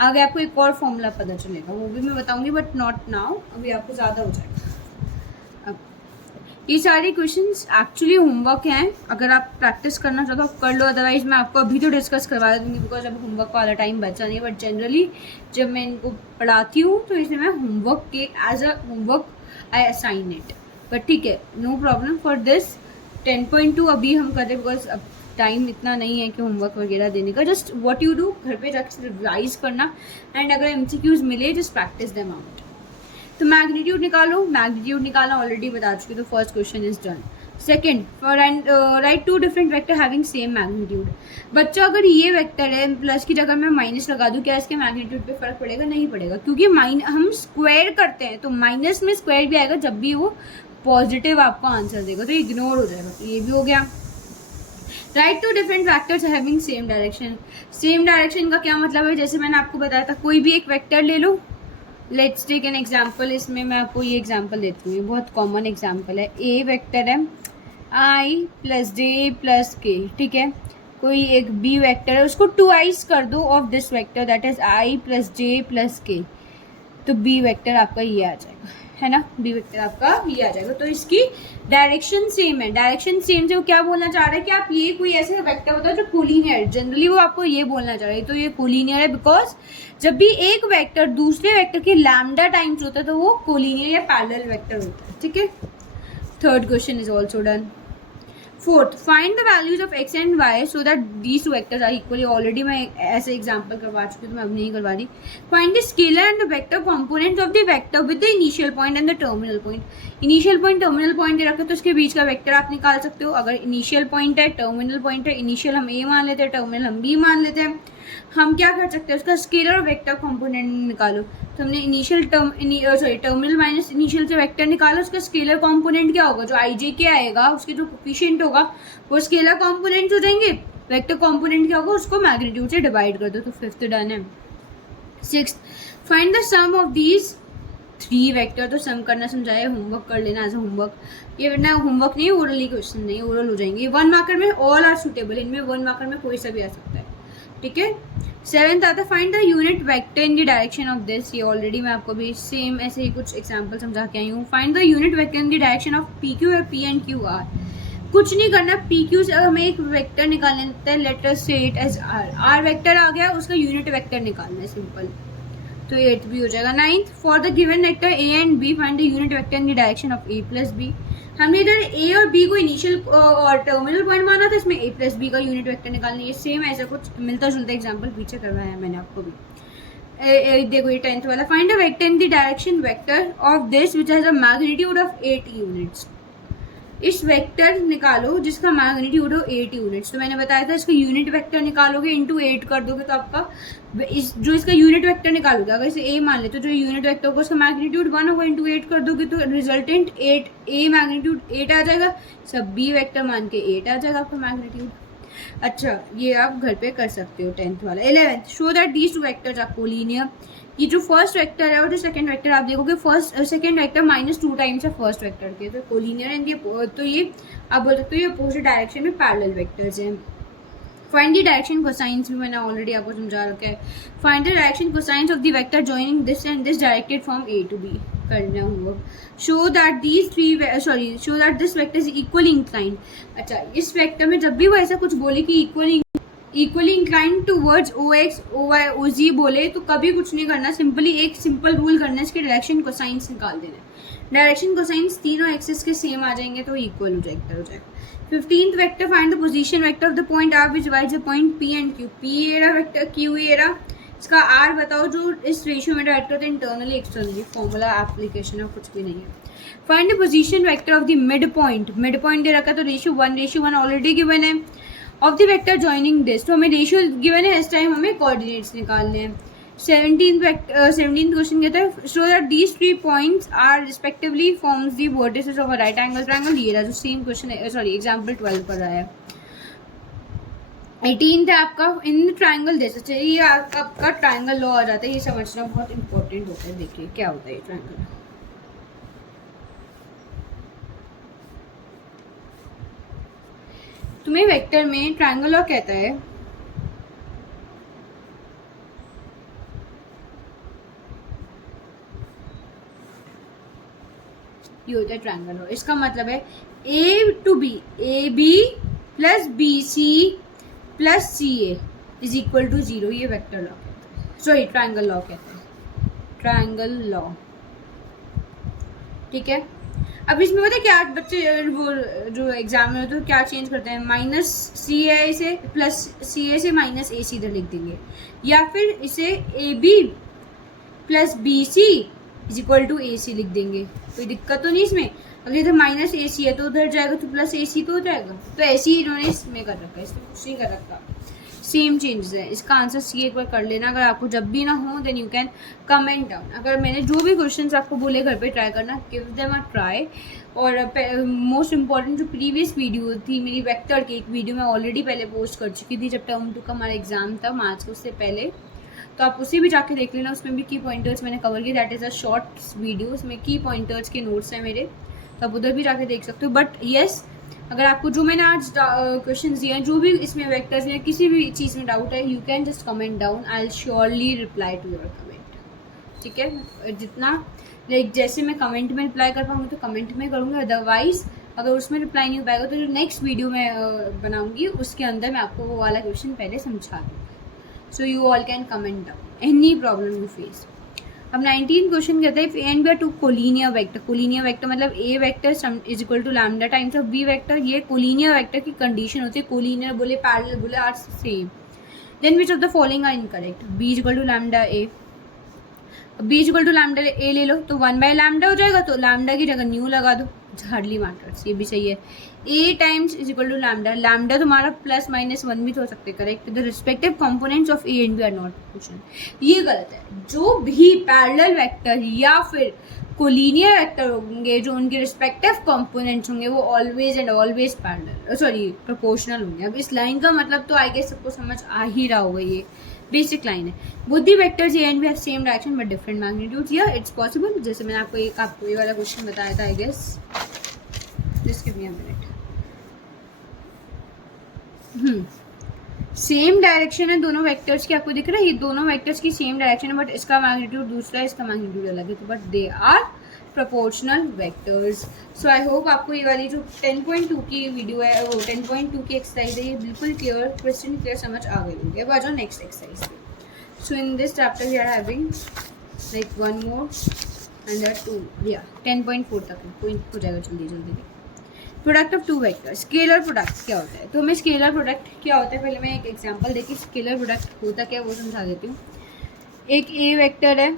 आगे आपको एक और फॉर्मूला पता चलेगा, वो भी मैं बताऊंगी, बट नॉट नाउ, अभी आपको ज़्यादा हो जाएगा। ये सारे क्वेश्चंस एक्चुअली होमवर्क हैं, अगर आप प्रैक्टिस करना चाहते हो कर लो, अदरवाइज मैं आपको अभी तो डिस्कस करवा दूंगी बिकॉज अभी होमवर्क वाला टाइम बचा नहीं है। बट जनरली जब मैं इनको पढ़ाती हूँ तो इसमें मैं होमवर्क के as a homework I assign it. But ठीक है, नो प्रॉब्लम फॉर दिस 10.2 अभी हम कर रहे बिकॉज अब टाइम इतना नहीं है कि होमवर्क वगैरह देने का। जस्ट व्हाट यू डू, घर पे जाकर रिवाइज करना एंड अगर MCQs मिले जस्ट प्रैक्टिस देम आउट। तो मैग्नीट्यूड निकालो, मैग्नीट्यूड निकालना ऑलरेडी बता चुकी, तो first question is done. Second, for and write two different vector having same magnitude. बच्चों अगर ये वेक्टर है प्लस की जगह मैं माइनस लगा दूं, क्या इसके मैग्नीट्यूड पे फर्क पड़ेगा? नहीं पड़ेगा, क्योंकि हम स्क्वायर करते हैं तो माइनस में स्क्वायर भी आएगा जब भी वो पॉजिटिव आपको आंसर देगा, तो इग्नोर हो जाएगा। तो ये भी हो गया। Write two different vectors having same direction. Same direction का क्या मतलब है? जैसे मैंने आपको बताया था, कोई भी एक वेक्टर ले लो, लेट्स टेक एन एग्जाम्पल। इसमें मैं आपको ये एग्जाम्पल देती हूँ, बहुत कॉमन एग्जाम्पल है। ए वेक्टर है i प्लस जे प्लस के, ठीक है। कोई एक बी वेक्टर है, उसको ट्वाइस कर दो of this vector that is i plus J plus के, तो बी वेक्टर आपका ये आ जाएगा, है ना। बी वेक्टर आपका ये आ जाएगा। तो इसकी डायरेक्शन सेम है। डायरेक्शन सेम से वो क्या बोलना चाह रहा है कि आप ये कोई ऐसे वेक्टर होता है जो कोलिनियर, जनरली वो आपको ये बोलना चाह रहा है, तो ये कोलिनियर है बिकॉज जब भी एक वेक्टर दूसरे वेक्टर के लैम्डा टाइम्स होता है तो वो कोलिनियर या पैरेलल वेक्टर होता है, ठीक है। Third question is also done. Fourth, find the values of x and y so that these two vectors are equally. Already मैं ऐसे एग्जांपल करवा चुकी हूँ तो मैं अब नहीं करवा रही। Find the scalar and the vector components of the vector with the initial point and the terminal point. Initial point terminal point दे रखा है तो उसके बीच का वेक्टर आप निकाल सकते हो। अगर इनिशियल पॉइंट है, टर्मिनल पॉइंट है, इनिशियल हम a मान लेते हैं, टर्मिनल हम b मान लेते हैं, हम क्या कर सकते हैं उसका स्केलर और वेक्टर कंपोनेंट निकालो। तो हमने इनिशियल टर्मिनल माइनस इनिशियल से वेक्टर निकाला, उसका स्केलर कंपोनेंट क्या होगा? जो ij के आएगा उसके जो कोफिशिएंट होगा वो स्केलर कंपोनेंट हो जाएंगे। वेक्टर कंपोनेंट क्या होगा? उसको मैग्नीट्यूड से डिवाइड कर दो। तो फिफ्थ डन है। Sixth, find the sum of these 3 vector. तो सम करना समझाया, होमवर्क कर लेना एज अ होमवर्क। ये ना होमवर्क नहीं, ओरली क्वेश्चन नहीं, ओरल हो जाएंगे। 1 मार्कर में ऑल आर सुटेबल, इनमें 1 मार्कर में कोई सा भी आ सकता है, ठीक है। 7th आता है find the unit vector in the direction of this. ये ऑलरेडी मैं आपको भी सेम ऐसे ही कुछ एग्जांपल समझा के आई हूँ। Find the unit vector in the direction of PQ और P एंड QR। कुछ नहीं करना, PQ से हमें एक वेक्टर निकालना है, लेट अस से इट एज R वेक्टर आ गया, उसका यूनिट वेक्टर निकालना है, सिंपल। तो 8th भी हो जाएगा। 9th, for the given vector A and B find the unit vector in the direction of A plus B। हमने इधर A और B को इनिशियल और टर्मिनल पॉइंट माना था, इसमें A प्लस B का यूनिट वेक्टर निकालना है। ये सेम ऐसा कुछ मिलता जुलता एग्जाम्पल पीछे करवाया है मैंने आपको भी। देखो ये 10th वाला, find the vector in the direction vector of this which has a magnitude of 8 units. इस वेक्टर निकालो जिसका मैग्नीट्यूड हो 8 यूनिट्स। तो मैंने बताया था इसका यूनिट वेक्टर निकालोगे इंटू 8 कर दोगे तो आपका जो इसका यूनिट वेक्टर निकालोगे, अगर इसे a मान ले तो जो यूनिट वेक्टर होगा उसका मैग्नीट्यूड 1 होगा, इंटू 8 कर दोगे तो रिजल्टेंट 8 a मैग्नीट्यूड 8 आ जाएगा, सब b वेक्टर मान के 8 आ जाएगा आपका मैग्नीट्यूड। अच्छा, ये आप घर पे कर सकते हो 10th वाला। 11th, show that these two vectors are collinear. ये जो फर्स्ट वेक्टर है और जो सेकंड वेक्टर आप देखोगे, सेकंड वेक्टर -2 टाइम्स है फर्स्ट वेक्टर के, तो कोलिनियर एंड ये तो ये आप बोल सकते हो ये अपोजिट डायरेक्शन में पैरेलल वेक्टर्स हैं। फाइंड द डायरेक्शन कोसाइंस भी मैंने ऑलरेडी आपको समझा रखा है। Find the direction cosines of the vector joining this and this directed from A to B करना होगा। Show that this vector is equally inclined. अच्छा, इस वेक्टर में जब भी वो ऐसा कुछ बोले कि equally inclined towards OX, OY, OZ बोले तो कभी कुछ नहीं करना, सिंपली एक सिंपल रूल करना है, इसके डायरेक्शन कोसाइंस निकाल देना। डायरेक्शन कोसाइंस तीनों एक्सिस के सेम आ जाएंगे तो इक्वल हो जाएगा। 15th vector, find the position vector of the point R which divides the point P and Q। P era vector, Q era, इसका R बताओ जो इस रेशियो में डायरेक्ट होता है इंटरनली एक्सटर्नली, फॉर्मूला एप्लीकेशन है कुछ भी नहीं है। Find the position vector of the mid point. Mid point दे रखा तो रेशियो 1:1 ऑलरेडी गिवन है। Of the vector joining this, तो हमें रेशियो गिवन है, इस टाइम हमें कोऑर्डिनेट्स निकालने हैं। 17th क्वेश्चन कहता है show that these 3 points are respectively forms the vertices of a right angle triangle. ये रहा जो सेम क्वेश्चन है, सॉरी एग्जांपल 12 कर रहा है। 18th है आपका इन ट्रायंगल जैसे चाहिए, ये आपका ट्रायंगल लॉ आ जाता है, ये समझना बहुत इंपॉर्टेंट होता है। देखिए क्या होता है ये ट्रायंगल। तुम्हें वेक्टर में ट्रायंगल लॉ कहता है ये होता है ट्रायंगल लॉ। इसका मतलब है a to b, a b plus b c plus c a is equal to 0, ये वेक्टर लॉ कहते हैं, सॉरी ट्रायंगल लॉ कहते हैं, ट्रायंगल लॉ। ठीक है, अब इसमें पता है क्या बच्चे वो जो एग्जाम में होते हैं क्या चेंज करते हैं, माइनस सी ए से प्लस सी ए से माइनस ए सी इधर लिख देंगे, या फिर इसे a b plus b c is equal to a c लिख देंगे। कोई दिक्कत तो नहीं इसमें, अगर इधर माइनस ए सी है तो उधर जाएगा तो प्लस ए सी तो हो जाएगा। तो ऐसे ही इन्होंने इसमें कर रखा है, इसमें कुछ नहीं कर रखा, सेम चेंजेस है। इसका आंसर सी एक बार कर लेना, अगर आपको जब भी ना हो then you can comment down. अगर मैंने जो भी क्वेश्चंस आपको बोले घर पे ट्राई करना, गिव देम अ ट्राई। और मोस्ट इम्पॉर्टेंट जो प्रीवियस वीडियो थी मेरी वेक्टर की, एक वीडियो मैं ऑलरेडी पहले पोस्ट कर चुकी थी जब टर्म 2 का हमारा एग्जाम था मार्च को, उससे पहले, तो आप उसे भी जाके देख लेना, उसमें भी की पॉइंटर्स मैंने कवर किए। That is a short video, उसमें की पॉइंटर्स के नोट्स हैं मेरे, तो आप उधर भी जाके देख सकते हो। बट येस, अगर आपको जो मैंने आज क्वेश्चन दिए हैं, जो भी इसमें वेक्टर्स में किसी भी चीज़ में डाउट है, you can just comment down, I will surely reply to your comment. ठीक है, जितना लाइक जैसे मैं कमेंट में रिप्लाई कर पाऊँगी तो कमेंट में करूँगी, अदरवाइज अगर उसमें रिप्लाई नहीं हो पाएगा तो जो नेक्स्ट वीडियो में बनाऊँगी उसके अंदर मैं आपको वो वाला क्वेश्चन पहले समझा दूँगी। So you all can comment down any problem you face. अब 19 क्वेश्चन कहता है if a and b are two collinear vector, collinear vector मतलब a vector is equal to lambda times of b vector, ये collinear vector की condition होती है। Collinear बोले, parallel बोले, are same, then which of the following are incorrect. B is equal to lambda a, b is equal to lambda ए ले लो तो 1 by lambda हो जाएगा, तो लैम्डा की जगह न्यू लगा दो, हार्डली मैटर्स, ये भी सही है। A times is equal to lambda, lambda तुम्हारा प्लस माइनस 1 भी तो हो सकते हैं, correct. The respective components of A and b are not proportional, ये गलत है। जो भी पैरेलल वेक्टर या फिर कोलिनियर वेक्टर होंगे, जो उनके रिस्पेक्टिव कंपोनेंट्स होंगे वो always and always parallel, sorry proportional होंगे। अब इस लाइन का मतलब तो आई गेस सबको समझ आ ही रहा होगा, ये बेसिक लाइन है। Both the vectors A and B have same direction but different magnitude, या इट्स पॉसिबल, जैसे मैंने आपको ये वाला क्वेश्चन बताया था, I guess just give me a minute. Same direction है दोनों वेक्टर्स की, आपको दिख रहा है ये दोनों वेक्टर्स की सेम डायरेक्शन है, बट इसका मैग्नीट्यूड दूसरा है, इसका मैग्नीट्यूड अलग है, तो but they are proportional vectors. So I hope आपको ये वाली जो 10.2 की वीडियो है, वो 10.2 की एक्सरसाइज है, ये बिल्कुल क्लियर, क्वेश्चन क्लियर समझ आ गई होगी। अब आ जाओ नेक्स्ट एक्सरसाइज पे। So in this chapter we are having like 1 more and 2, या 10.4 तक कोई हो जाएगा जल्दी जल्दी। Product of two vector, scalar product क्या होता है, तो हमें स्केलर प्रोडक्ट क्या होता है, पहले मैं एक एग्जांपल देखी स्केलर प्रोडक्ट होता क्या है वो समझा देती हूँ। एक ए वेक्टर है,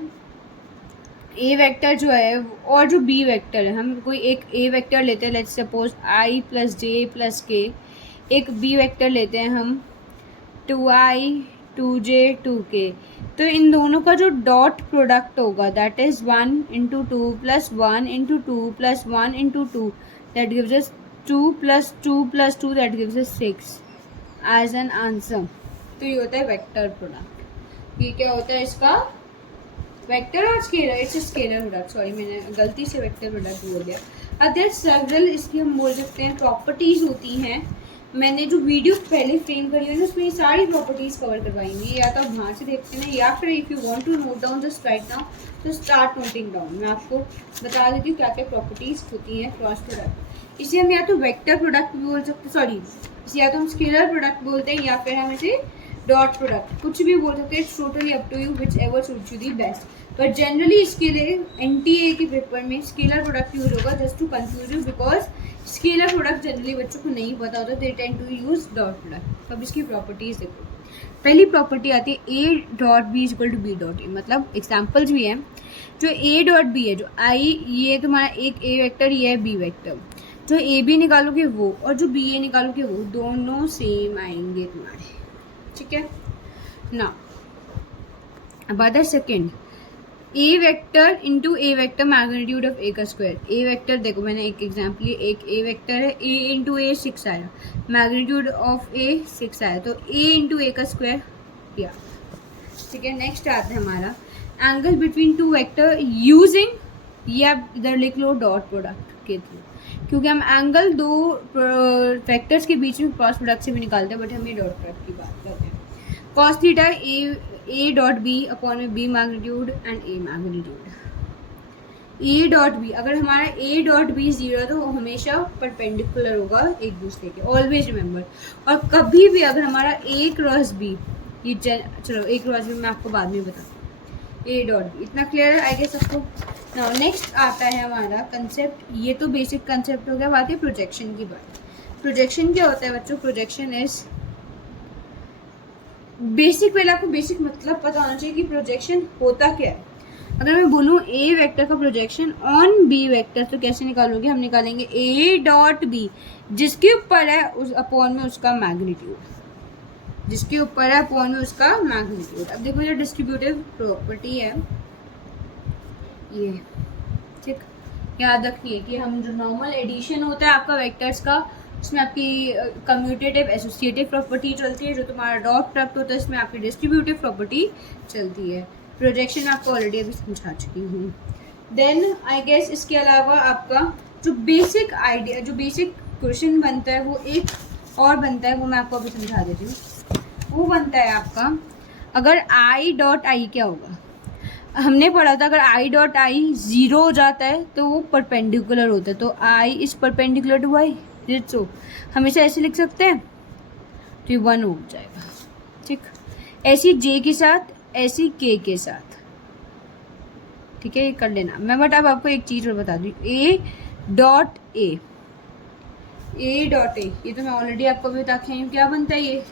ए वेक्टर जो है और जो बी वेक्टर है, हम कोई एक ए वेक्टर लेते हैं, let's suppose I plus J plus के, एक बी वेक्टर लेते हैं हम 2i 2j 2k, तो इन दोनों का जो डॉट प्रोडक्ट होगा that is 1 into 2 plus 1 into 2 plus 1 into 2 that gives us 2 plus 2 plus 2 that gives us 6 as an answer। तो ये होता है वेक्टर प्रोडक्ट। ये क्या होता है इसका, वेक्टर और scalar, it's scalar product, sorry मैंने गलती से वेक्टर प्रोडक्ट बोल दिया। अब देयर सेवरल इसकी हम बोल सकते हैं प्रॉपर्टीज होती हैं। मैंने जो वीडियो पहले फ्रेम करी है ना उसमें ये सारी प्रॉपर्टीज कवर करवाई हुई, या तो आप वहाँ से देखते हैं, या फिर if you want to note down just right now तो स्टार्ट नोटिंग डाउन। मैं आपको बता देती हूँ क्या क्या प्रॉपर्टीज होती हैं क्रॉस प्रोडक्ट। इसे हम या तो वेक्टर प्रोडक्ट भी बोल सकते, सॉरी इसे या तो हम स्केलर प्रोडक्ट बोलते हैं, या फिर हम इसे डॉट प्रोडक्ट, कुछ भी बोल सकते हैं, it's totally up to you whichever suits you the best. But generally इसके लिए NTA के पेपर में स्केलर प्रोडक्ट यूज होगा, just to confuse you, because scalar product generally बच्चों को नहीं पता होता, they tend to use dot product. अब इसकी प्रॉपर्टीज देखो, पहली प्रॉपर्टी आती है A dot B is equal to B dot A, मतलब एग्जाम्पल्स भी हैं। जो A डॉट B है, जो I ये तुम्हारा एक A वेक्टर, ये है B वेक्टर, जो AB निकालोगे वो और जो BA निकालोगे वो दोनों सेम आएंगे तुम्हारे, ठीक है ना। About the second, A vector into A vector magnitude of A का स्क्वायर। ए वेक्टर देखो मैंने एक एग्जाम्पल, एक ए वेक्टर है, ए इंटू ए 6 आया, मैग्नीट्यूड ऑफ ए 6 आया, तो ए इंटू ए का स्क्वायर किया, ठीक है। नेक्स्ट आता है हमारा angle between to vector using, ये आप इधर लिख लो डॉट प्रोडक्ट के थ्रू, क्योंकि हम एंगल दो वेक्टर्स के बीच में क्रॉस प्रोडक्ट से भी निकालते हैं, बट हम ये डॉट प्रोडक्ट की बात करते हैं। Cos theta A dot B upon में B magnitude and A magnitude, A dot B, अगर हमारा ए डॉट बी 0 है तो वो हमेशा परपेंडिकुलर होगा एक दूसरे के, ऑलवेज रिमेंबर। और कभी भी अगर हमारा ए क्रॉस बी, ये चलो ए क्रॉस बी मैं आपको बाद में बताती हूँ, ए डॉट बी, इतना क्लियर है आई गेस सबको। नाउ नेक्स्ट आता है हमारा कंसेप्ट, ये तो बेसिक कंसेप्ट हो गया, बात है प्रोजेक्शन की बात। प्रोजेक्शन क्या होता है बच्चों? प्रोजेक्शन इज बेसिक, पहले आपको बेसिक मतलब पता होना चाहिए कि प्रोजेक्शन होता क्या है। अगर मैं बोलूँ ए वेक्टर का प्रोजेक्शन ऑन बी वेक्टर तो कैसे निकालोगे? हम निकालेंगे ए डॉट बी, जिसके ऊपर है उस अपॉन में उसका मैग्नीट्यूड, जिसके ऊपर है अपॉन में उसका मैग्नीट्यूड। अब देखो ये डिस्ट्रीब्यूटिव प्रॉपर्टी है ये, ठीक, याद रखिए कि हम जो नॉर्मल एडिशन होता है आपका वेक्टर्स का, उसमें आपकी कम्यूटेटिव एसोसिएटिव प्रॉपर्टी चलती है, जो तुम्हारा डॉट प्रोडक्ट होता है इसमें आपकी डिस्ट्रीब्यूटिव प्रॉपर्टी चलती है। प्रोजेक्शन आपको ऑलरेडी अभी समझा चुकी हूँ। देन आई गेस इसके अलावा आपका जो बेसिक आइडिया, जो बेसिक क्वेश्चन बनता है वो एक और बनता है, वो मैं आपको अभी समझा देती हूँ। वो बनता है आपका, अगर आई डॉट आई क्या होगा? हमने पढ़ा था अगर आई डॉट आई 0 हो जाता है तो वो परपेंडिकुलर होता है, तो आई इज परपेंडिकुलर टू आई, सो हमेशा ऐसे लिख सकते हैं, तो ये 1 हो जाएगा, ठीक। ऐसी जे के साथ, ऐसी के साथ, ठीक है, ये कर लेना। मैं बट अब आपको एक चीज़ और बता दूँ, ए dot A, A dot A, ये तो मैं ऑलरेडी आपको भी बता के क्या बनता है ये,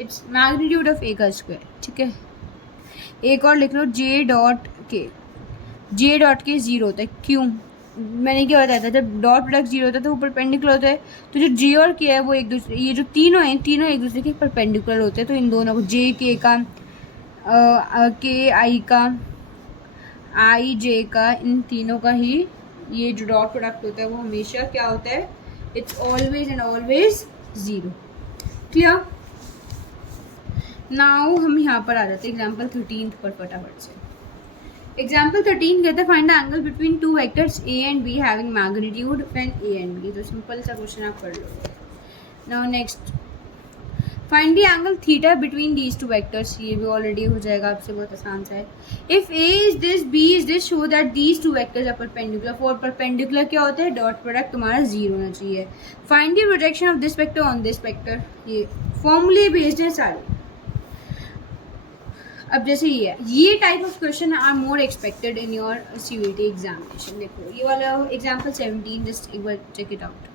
इट्स मैग्नीट्यूड ऑफ ए का स्क्वायर, ठीक है। एक और लिख लो, जे डॉट के, जे डॉट के 0 होता है, क्यों? मैंने क्या बताया था, जब डॉट प्रोडक्ट 0 होता है तो वो परपेंडिकुलर होता है, तो जो जे और के है वो एक दूसरे, ये जो तीनों हैं तीनों एक दूसरे के परपेंडिकुलर होते हैं, तो इन दोनों को, जे के का, के आई का, आई जे का, इन तीनों का ही ये जो डॉट प्रोडक्ट होता है वो हमेशा क्या होता है? It's always and always 0। Clear? Now हम यहाँ पर आ जाते हैं एग्जाम्पल 13 पर फटाफट से। एग्जाम्पल 13 कहते हैं find the angle between two vectors A and B having magnitude when A and B. तो सिंपल सा क्वेश्चन आप कर लोगे। Now next, find the angle theta between these two vectors. ये भी ऑलरेडी हो जाएगा आपसे, बहुत आसान सा है। If A is this, B is this, show that these two vectors are perpendicular. For perpendicular क्या होता है? डॉट प्रोडक्ट तुम्हारा 0 होना चाहिए। Find the projection of this vector on this vector. ये फॉर्मूले बेस्ड है सारे। अब जैसे ये type of question are more expected in your CUET examination. देखो ये वाला एग्जाम्पल 17, जस्ट एक बार चेक इट आउट।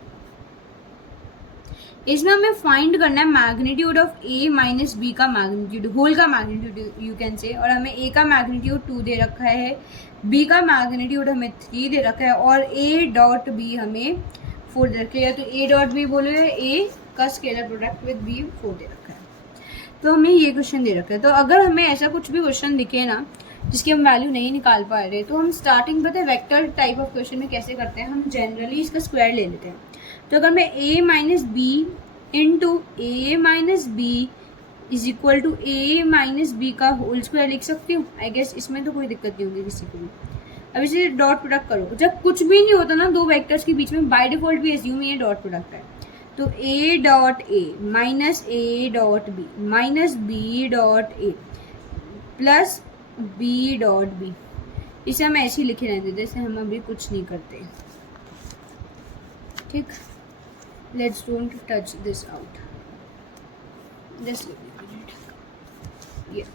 इसमें हमें फाइंड करना है magnitude of A minus B का मैग्नीट्यूड, होल का मैग्नीट्यूड यू कैन से। और हमें ए का मैग्नीट्यूड 2 दे रखा है, बी का मैग्नीट्यूड हमें 3 दे रखा है, और ए डॉट बी हमें 4 दे रखा है। तो ए डॉट बी बोलो, ए का स्केलर प्रोडक्ट विद बी 4 दे रखा है। तो हमें ये क्वेश्चन दे रखा है। तो अगर हमें ऐसा कुछ भी क्वेश्चन दिखे ना जिसकी हम वैल्यू नहीं निकाल पा रहे, तो हम स्टार्टिंग पता है वेक्टर टाइप ऑफ क्वेश्चन में कैसे करते हैं, हम जनरली इसका स्क्वायर ले लेते हैं। तो अगर मैं a minus B into A minus B is equal to A minus B का होल स्क्वायर लिख सकती हूँ, आई गेस इसमें तो कोई दिक्कत नहीं होगी किसी को भी। अब इसे डॉट प्रोडक्ट करो, जब कुछ भी नहीं होता ना दो वेक्टर्स के बीच में, बाय डिफॉल्ट भी एज्यूम ये डॉट प्रोडक्ट है। तो A dot A minus A dot B minus B dot A plus B dot B, इसे हम ऐसे ही लिखे रहते जैसे हम अभी कुछ नहीं करते, ठीक। Let's don't touch this out, just ये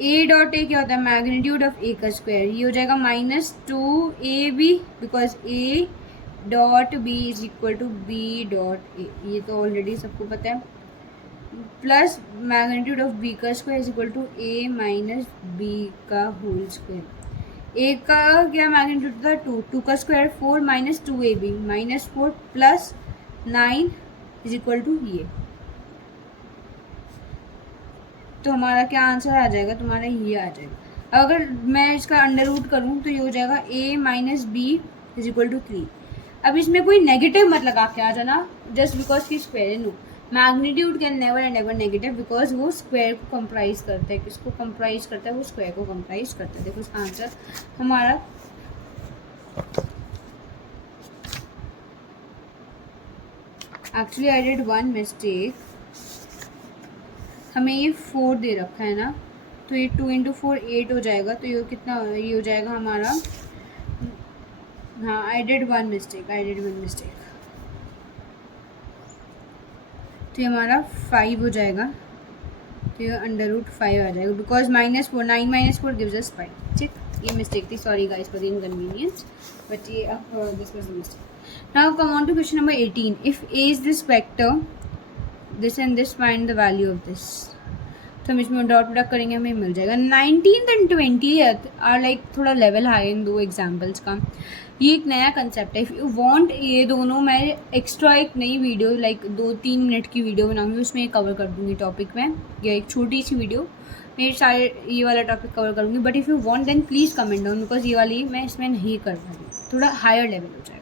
ए डॉट ए क्या होता है? मैग्नीट्यूड ऑफ ए का स्क्वायर, ये हो जाएगा -2ab, because A dot B is equal to B dot A, ये तो ऑलरेडी सबको पता है, प्लस मैग्नीट्यूड ऑफ बी का square is equal to A minus B का होल स्क्वायर। ए का क्या मैग्नीट्यूड था? 2 का square 4 minus 2ab -4 plus 9 is equal to ये। तो हमारा क्या आंसर आ जाएगा? तुम्हारा ये आ जाएगा। अगर मैं इसका अंडर रूट करूँ तो ये हो जाएगा a minus B is equal to 3। अब इसमें कोई नेगेटिव मत लगा के आ जाना, जस्ट बिकॉज की स्क्वायर है। No, magnitude can never and ever negative, because वो स्क्वायर को कंप्राइज करता है। किसको कंप्राइज करता है? वो स्क्वायर को कंप्राइज करता है। देखो इसका आंसर हमारा actually I did one mistake, हमें ये 4 दे रखा है ना, तो ये 2 इंटू 4 8 हो जाएगा। तो ये कितना, ये हो जाएगा हमारा, हाँ आई डिड वन मिस्टेक। तो ये हमारा 5 हो जाएगा। तो ये √5 आ जाएगा बिकॉज -4 9 - 4 गिव्स अस 5। ठीक, ये मिस्टेक थी, sorry guys for the inconvenience, but ये this was the mistake. Now come on to question number 18। If A is this vector this and this, find the value of this. तो हम इसमें dot product करेंगे, हमें मिल जाएगा। 19th and 20th are like थोड़ा level high इन दो examples का। ये एक नया कंसेप्ट है। इफ़ यू वांट, ये दोनों मैं एक्स्ट्रा एक नई वीडियो लाइक 2-3 मिनट की वीडियो बनाऊंगी, उसमें ये कवर कर दूंगी टॉपिक में, या एक छोटी सी वीडियो मैं सारे ये वाला टॉपिक कवर करूँगी। But if you want then please comment down, because ये वाली मैं इसमें नहीं कर पा रही, थोड़ा हायर लेवल हो जाएगा।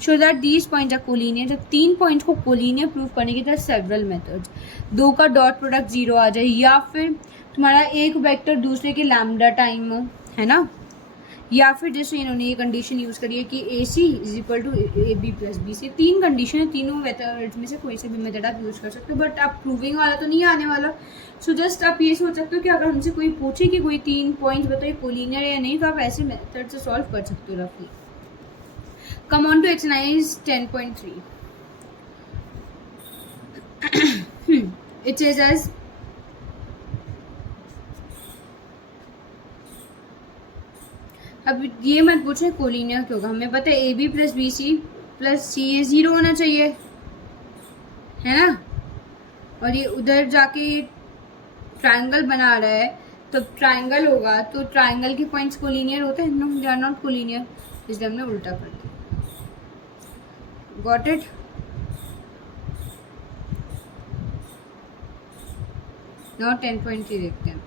Show that these points are collinear. जब 3 पॉइंट्स को कोलिनियर प्रूव करने के, तरह सेवरल मेथड्स। 2 का डॉट प्रोडक्ट 0 आ जाए, या फिर तुम्हारा एक वेक्टर दूसरे के लैम्डा टाइम हो, है ना, या फिर जैसे इन्होंने ये कंडीशन यूज़ करी है कि AC is equal to AB plus BC। 3 condition है, तीनों मेथड्स में से कोई से भी मेथड आप यूज़ कर सकते हो, बट आप प्रूविंग वाला तो नहीं आने वाला। सो जस्ट आप ये सोच सकते हो कि अगर हमसे कोई पूछे कि कोई 3 पॉइंट्स बताइए कोलिनियर है या नहीं, तो आप ऐसे मेथड से सॉल्व कर सकते हो रफली। Come on to exercise 10.3. It says as अब ये मत पूछे कोलिनियर क्यों होगा, हमें पता है AB plus BC plus CA 0 होना चाहिए, है ना। और ये उधर जाके ट्रायंगल बना रहा है, तो ट्रायंगल होगा तो ट्रायंगल के पॉइंट्स कोलिनियर होते हैं? No, they are not collinear, इसलिए हमने उल्टा कर दिया। Got it? Now 10.3 देखते हैं।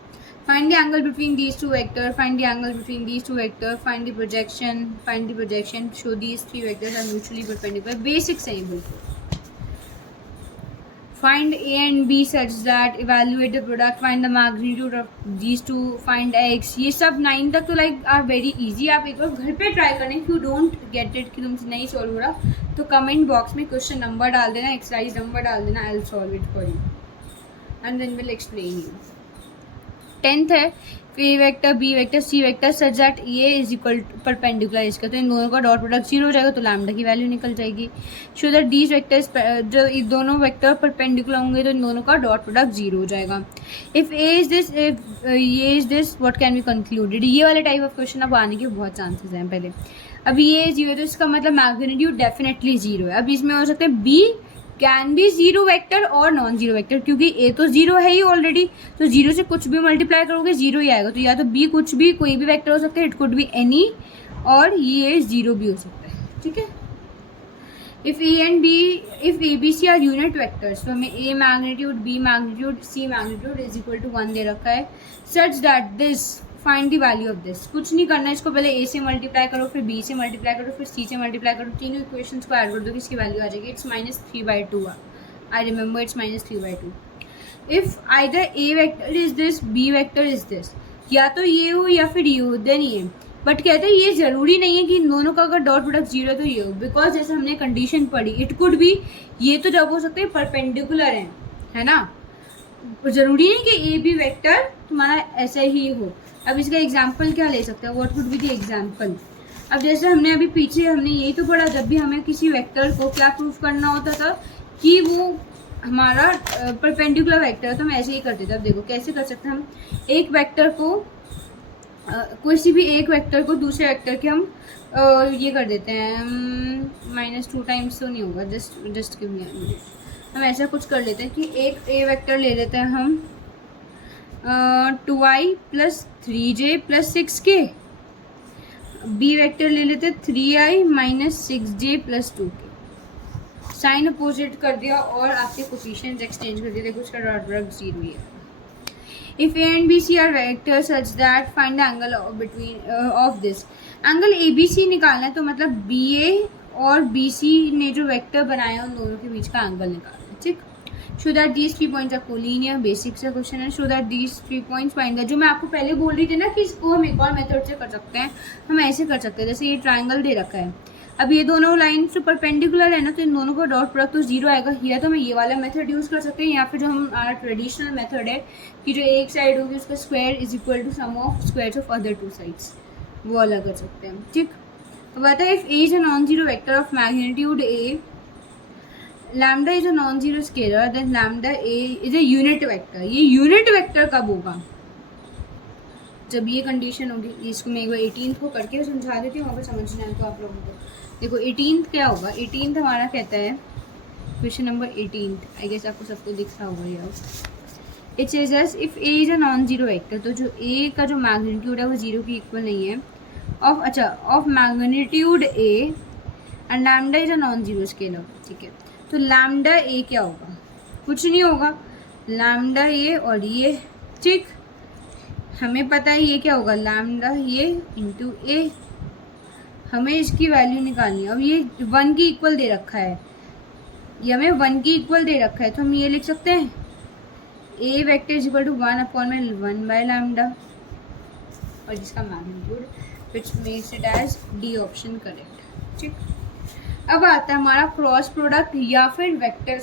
Find the angle between these two vectors. Find the angle between these two vectors. Find the projection. Find the projection. Show these 3 vectors are mutually perpendicular. Basics है ये बिल्कुल। Find A and B such that evaluate the product. Find the magnitude of these two. Find X. ये सब 9 तक तो like are very easy. आप एक बार घर पे ट्राई करें। If you don't get it कि तुमसे नहीं सॉल्व हो रहा, तो कमेंट बॉक्स में क्वेश्चन नंबर डाल देना, एक्सरसाइज नंबर डाल देना, I will solve it for you and then will explain you. 10th है A vector B vector C vector such that A is equal perpendicular इसका, तो इन दोनों का डॉट प्रोडक्ट 0 हो जाएगा, तो लैम्डा की वैल्यू निकल जाएगी। शो दैट दीज वेक्टर्स, जो ये दोनों वेक्टर परपेंडिकुलर होंगे तो इन दोनों का डॉट प्रोडक्ट 0 हो जाएगा। If A is this, if ये is this, what can be concluded. ये वाले टाइप ऑफ क्वेश्चन अब आने के बहुत चांसेस हैं। पहले अभी ये 0 तो इसका मतलब मैग्नीट्यूड डेफिनेटली 0 है। अब इसमें हो सकता है B कैन बी 0 वेक्टर और नॉन 0 वेक्टर, क्योंकि A तो 0 है ही ऑलरेडी, तो 0 से कुछ भी मल्टीप्लाई करोगे 0 ही आएगा। तो या तो B कुछ भी, कोई भी वेक्टर हो सकता है, इट कुड बी एनी, और ये 0 भी हो सकता है। ठीक है। If A and B, if ABC are unit vectors, तो हमें A magnitude, B magnitude, C magnitude is equal to 1 दे रखा है। Such that this, find the value of this. कुछ नहीं करना, इसको पहले A से मल्टीप्लाई करो, फिर B से मल्टीप्लाई करो, फिर C से मल्टीप्लाई करो, तीनों इक्वेशंस को ऐड कर दो, किसकी वैल्यू आ जाएगी। It's -3/2। I remember it's -3/2। If either A vector is this, B vector is this, या तो ये हो या फिर ये हो, देन ये। बट कहते हैं ये जरूरी नहीं है कि इन दोनों का अगर डॉट प्रोडक्ट 0 है तो ये हो, बिकॉज जैसे हमने कंडीशन पढ़ी, इट कुड बी, ये तो जब हो सकते हैं परपेंडिकुलर है ना, जरूरी नहीं कि A B वेक्टर तुम्हारा ऐसा ही हो। अब इसका एग्जाम्पल क्या ले सकते हैं, what would be the example. अब जैसे हमने अभी पीछे हमने यही तो पढ़ा, जब भी हमें किसी वेक्टर को क्या प्रूफ करना होता था कि वो हमारा परपेंडिकुलर वेक्टर है, तो हम ऐसे ही करते थे। अब देखो कैसे कर सकते हैं हम, एक वेक्टर को किसी भी एक वेक्टर को दूसरे वेक्टर के हम ये कर देते हैं, -2 टाइम्स तो नहीं होगा, जस्ट गिव मी, हम ऐसा कुछ कर लेते हैं कि एक A वेक्टर ले लेते हैं हम 2i + 3j + 6k, B vector ले लेते हैं 3i - 6j + 2k। Sign opposite कर दिया और आपके कोफिशिएंट्स एक्सचेंज कर दिए, देखो उसका डॉट प्रोडक्ट 0 ही है। If A and BC are vectors such that find the angle between of this, angle ABC निकालना है, तो मतलब BA और BC ने जो वेक्टर बनाया उन दोनों के बीच का एंगल निकालना है। ठीक। Show that these 3 points are collinear, basic सा क्वेश्चन है। Show that these 3 points find the, जो मैं आपको पहले बोल रही थी ना कि इसको हम एक और मेथड से कर सकते हैं, हम ऐसे कर सकते हैं, जैसे ये ट्राइंगल दे रखा है। अब ये दोनों लाइन से परपेंडिकुलर है ना, तो इन दोनों का डॉट प्रोडक्ट तो जीरो आएगा। या तो हम ये वाला मेथड यूज़ कर सकते हैं, या फिर जो हमारा ट्रेडिशनल मेथड है कि जो एक साइड होगी उसका square is equal to sum of squares of other two sides, वो अलग कर सकते हैं। ठीक, अब आता है if A is a non zero vector of magnitude A, lambda is a non zero scalar, then lambda A is a unit vector. ये यूनिट वेक्टर कब होगा? जब ये कंडीशन होगी। इसको मैं एक बार 18th को करके समझा देती हूँ, अगर समझ नहीं आए तो आप लोगों को। देखो 18th क्या होगा? 18th हमारा कहता है, क्वेश्चन नंबर 18 आई गेस आपको सबको दिख रहा होगा ये। It says if A is a non zero vector, तो जो ए का जो मैग्नीट्यूड है वो जीरो की इक्वल नहीं है, of magnitude A and lambda is a non zero scalar. ठीक है, तो लैम्डा ए क्या होगा? कुछ नहीं होगा, लैम्डा ए और ये। ठीक, हमें पता है ये क्या होगा, लैम्डा ये इंटू ए। हमें इसकी वैल्यू निकालनी है। अब ये 1 की इक्वल दे रखा है, ये हमें 1 की इक्वल दे रखा है, तो हम ये लिख सकते हैं A vector is equal to 1/1 by lambda, और जिसका magnitude which makes it as D option correct. ठीक, अब आता है हमारा क्रॉस प्रोडक्ट या फिर वेक्टर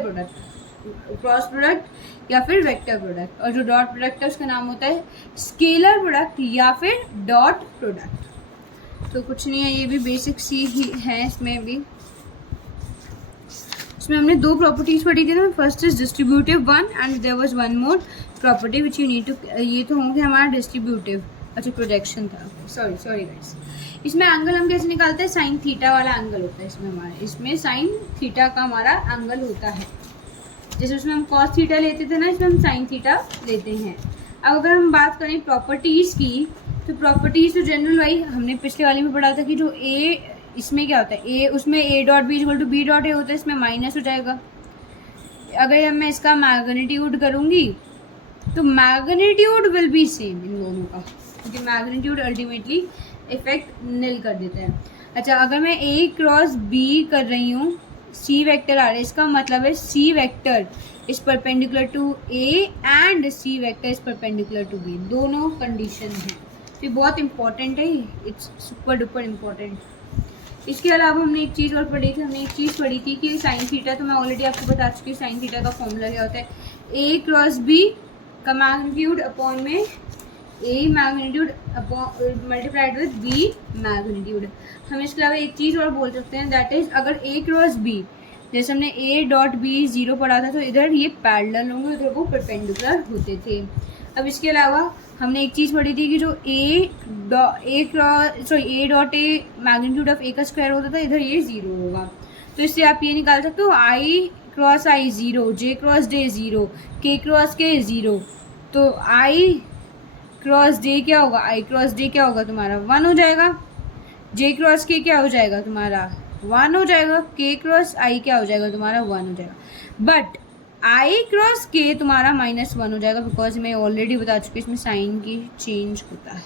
प्रोडक्ट, क्रॉस प्रोडक्ट या फिर वेक्टर प्रोडक्ट, और जो डॉट प्रोडक्ट है उसका नाम होता है स्केलर प्रोडक्ट या फिर डॉट प्रोडक्ट। तो कुछ नहीं है, ये भी बेसिक सी ही है। इसमें हमने दो प्रॉपर्टीज पढ़ी थी ना, first is distributive one and there was one more property which you need to, ये तो होंगे हमारा डिस्ट्रीब्यूटिव। अच्छा, प्रोजेक्शन था, सॉरी गाइस। इसमें एंगल हम कैसे निकालते हैं? साइन थीटा वाला एंगल होता है इसमें हमारा, इसमें साइन थीटा का हमारा एंगल होता है। जैसे उसमें हम कॉस थीटा लेते थे ना, इसमें हम साइन थीटा लेते हैं। अब अगर हम बात करें प्रॉपर्टीज़ की, तो प्रॉपर्टीज़ तो जनरल वाई हमने पिछले वाले में पढ़ा था कि जो ए, इसमें क्या होता है, ए उसमें A dot B equal to B dot A होता है, इसमें माइनस हो जाएगा। अगर मैं इसका मैग्नीट्यूड करूँगी तो magnitude will be same in दोनों का, क्योंकि मैग्नीट्यूड अल्टीमेटली इफेक्ट निल कर देता है। अच्छा, अगर मैं ए क्रॉस बी कर रही हूँ, सी वेक्टर आ रहा है, इसका मतलब है C vector is perpendicular to A and C vector is perpendicular to B, दोनों कंडीशन है। तो बहुत इंपॉर्टेंट है, इट्स सुपर डुपर इम्पॉर्टेंट। इसके अलावा हमने एक चीज़ और पढ़ी थी, कि साइन थीटा, तो मैं ऑलरेडी आपको बता चुकी हूँ साइन थीटा का फॉर्मूला क्या होता है, ए क्रॉस बी का मैग्नीट्यूड अपॉन में A magnitude multiplied with B magnitude. हम इसके अलावा एक चीज़ और बोल सकते हैं, दैट इज अगर ए क्रॉस बी, जैसे हमने ए डॉट बी 0 पढ़ा था, तो इधर ये पैरेलल होंगे, उधर वो परपेंडिकुलर होते थे। अब इसके अलावा हमने एक चीज़ पढ़ी थी कि जो A dot A magnitude of A का स्क्वायर होता था, इधर ये 0 होगा। तो इससे आप ये निकाल सकते हो आई क्रॉस आई 0, जे क्रॉस जे 0, के क्रॉस के 0। तो आई क्रॉस जे क्या होगा, आई क्रॉस जे क्या होगा तुम्हारा 1 हो जाएगा, जे क्रॉस के क्या हो जाएगा तुम्हारा 1 हो जाएगा, के क्रॉस आई क्या हो जाएगा तुम्हारा 1 हो जाएगा, बट आई क्रॉस के तुम्हारा -1 हो जाएगा, बिकॉज मैं ऑलरेडी बता चुकी हूँ इसमें साइन की चेंज होता है।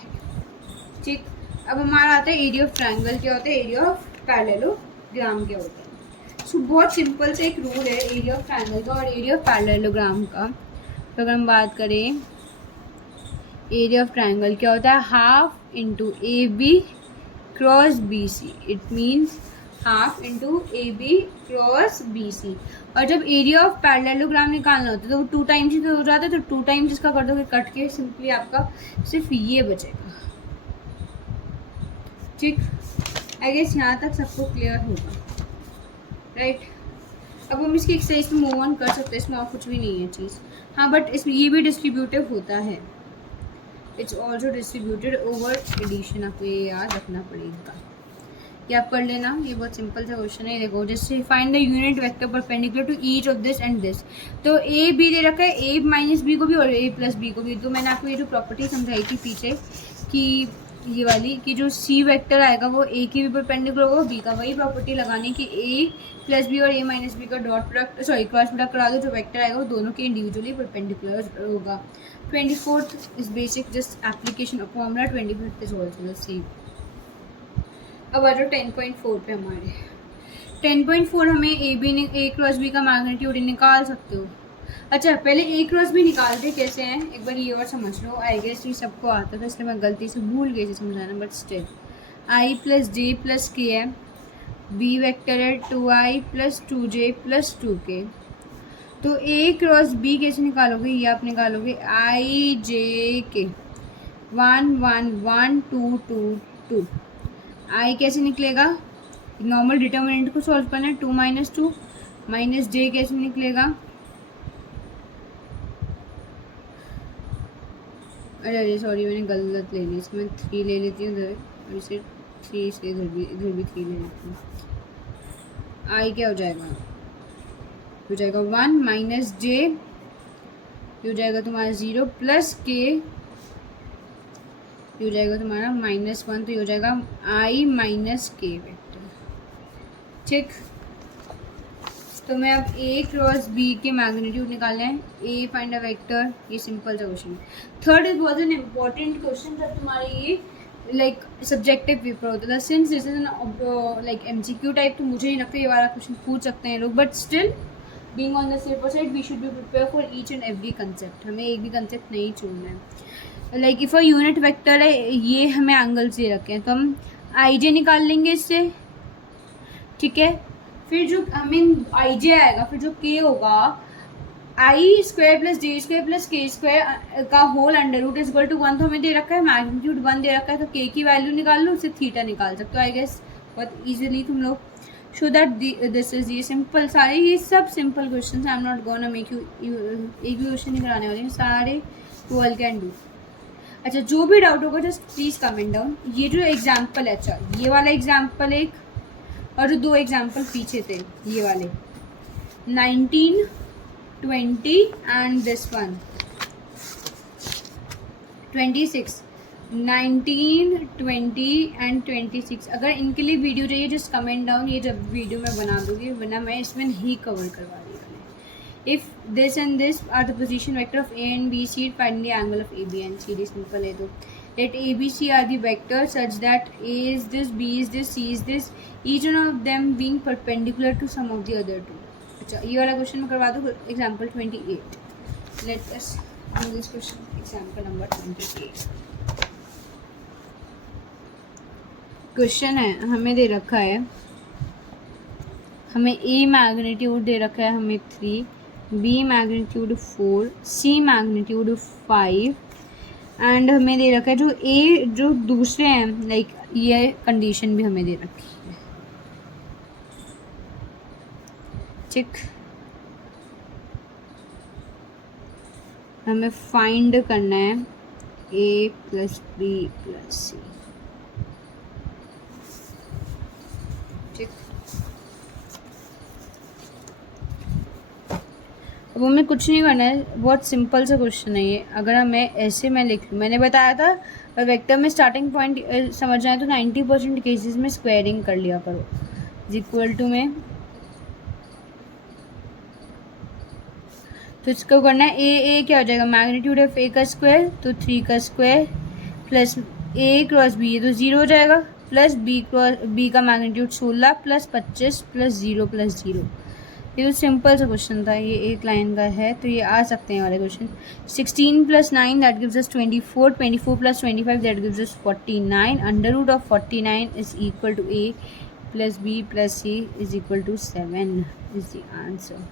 ठीक, अब हमारा आता है एरिया ऑफ ट्रायंगल क्या होता है, एरिया ऑफ पैरेललोग्राम क्या होता है। सो बहुत सिंपल से एक रूल है एरिया ऑफ ट्रायंगल का और एरिया ऑफ पैरेललोग्राम का। तो अगर हम बात करें एरिया ऑफ ट्रायंगल क्या होता है, half into A B cross B C, it means half into A B cross B C. और जब एरिया ऑफ पैरेललोग्राम निकालना होता है तो वो 2 टाइम्स ही तो हो जाता है, तो 2 टाइम्स इसका कर दोगे कट के, सिंपली आपका सिर्फ ये बचेगा। ठीक, आई गेस यहाँ तक सबको क्लियर होगा, राइट। अब हम इसकी एक्सरसाइज में मूव ऑन कर सकते हैं, इसमें और कुछ भी नहीं है चीज़। हाँ, बट इसमें ये भी डिस्ट्रीब्यूटिव होता है, it's also distributed over addition, आपको ये याद रखना पड़ेगा। ये आप कर लेना, ये बहुत सिंपल सा क्वेश्चन है। देखो, जैसे find the unit vector perpendicular to each of this and this, तो ए बी दे रखा है, ए माइनस बी को भी और ए प्लस बी को भी। तो मैंने आपको ये जो प्रॉपर्टी समझाई थी पीछे कि ये वाली, कि जो सी वेक्टर आएगा वो ए की भी परपेंडिकुलर होगा, बी का, वही प्रॉपर्टी लगानी कि ए प्लस बी और ए माइनस बी का डॉट प्रोडक्ट क्रॉस प्रोडक्ट करा दो, जो वेक्टर आएगा वो दोनों के इंडिविजुअली परपेंडिकुलर होगा। 24th is basic, just application of formula, 25th is also the same। अब आ जाओ 10.4 पे। हमारे 10.4 हमें ए क्रॉस बी का मैग्नीट्यूड निकाल सकते हो। अच्छा, पहले ए क्रॉस बी निकालते कैसे हैं एक बार ये और समझ लो। आई गेस ये सबको आता था, इसलिए मैं गलती से भूल गई थी समझाना, but still i plus J plus के है, बी वेक्टर है 2i plus 2j plus 2k। तो ए क्रॉस बी कैसे निकालोगे, ये आप निकालोगे आई जे के 1 1 1 2 2 2। आई कैसे निकलेगा, नॉर्मल डिटर्मिनेंट को सॉल्व करना है, 2 माइनस 2 माइनस जे कैसे निकलेगा, अरे सॉरी मैंने गलत ले ली, इसमें 3 ले लेती हूँ इधर, और इसे 3 से इधर भी 3 ले लेती हूँ। आई क्या हो जाएगा, हो जाएगा 1 माइनस जे, हो जाएगा तुम्हारा 0 प्लस के, हो जाएगा तुम्हारा -1, तो ये हो जाएगा आई माइनस के वेक्टर। ठीक, तो मैं अब ए क्रॉस बी के मैग्नीट्यूड निकालना है, ए फाइंड अ वेक्टर, ये सिंपल सा क्वेश्चन है। Third is was an important question जब तुम्हारे ये लाइक सब्जेक्टिव पेपर होता था, since this is an like MCQ type, तो मुझे नहीं लगता ये वाला क्वेश्चन पूछ सकते हैं लोग, but still being on the safer side we should be prepare for each and every concept. हमें एक भी कंसेप्ट नहीं छोड़ना है। Like if a unit vector है, ये हमें एंगल्स दे रखे हैं, तो हम आई निकाल लेंगे इससे, ठीक है। फिर जो हमें आई जे आएगा, फिर जो के होगा I square plus J square plus K square का whole under root is equal to 1, तो हमें दे रखा है मैग्नीट्यूड 1 दे रखा है, तो के की वैल्यू निकाल लो, उससे थीटा निकाल सकते हो आई गेस बहुत इजीली तुम लोग। शो दैट दिस इज, ये सिंपल, सारे ये सब simple question, I am not gonna make you एक भी क्वेश्चन नहीं कराने वाले हैं, सारे यू ऑल कैन डू। अच्छा, जो भी डाउट होगा जस्ट प्लीज़ कमेंट डाउन। ये जो एग्जाम्पल है, अच्छा ये वाला एग्जाम्पल एक, और जो 2 एग्जाम्पल पीछे थे ये वाले 19 20 एंड दिस वन 26, 19 20 एंड 26। अगर इनके लिए वीडियो चाहिए जस्ट कमेंट डाउन, ये जब वीडियो मैं बना दूँगी, वरना मैं इसमें नहीं कवर करवा रही हूँ। If this and this are the position vector of A and B C, find the angle of A B and C, simple है। तो let A, B, C are the vectors such that A is this, B is this, C is this, each one of them being perpendicular to some of the other two। अच्छा, ये वाला question मैं करवा दूँ, example 28। Let us do this question, example number 28। Question है, हमें दे रखा है, हमें A मैग्नीट्यूड दे रखा है हमें 3, B magnitude 4, C magnitude 5 and हमें दे रखा है जो ए जो दूसरे हैं, लाइक ये कंडीशन भी हमें दे रखी है। ठीक, हमें फाइंड करना है ए प्लस बी प्लस सी। ठीक, अब हमें कुछ नहीं करना है, बहुत सिंपल सा क्वेश्चन है ये। अगर हमें ऐसे मैं लिख लूँ, मैंने बताया था वेक्टर में स्टार्टिंग पॉइंट समझना है तो 90% केसेस में स्क्वायरिंग कर लिया करो, इज इक्वल टू में, तो इसको करना है ए क्या हो जाएगा, मैग्नीट्यूड ऑफ ए का स्क्वायर तो 3 का स्क्वायर प्लस ए क्रॉस बी, ये तो 0 हो जाएगा, प्लस बी का मैग्नीट्यूड 16 प्लस 25 प्लस 0 प्लस 0। ये तो सिंपल सा क्वेश्चन था, ये एक लाइन का है, तो ये आ सकते हैं वाले question. 16 plus 9 that gives us 24, 24 plus 25 that gives us 49, under root of 49 is equal to A plus B plus C is equal to 7 is the answer.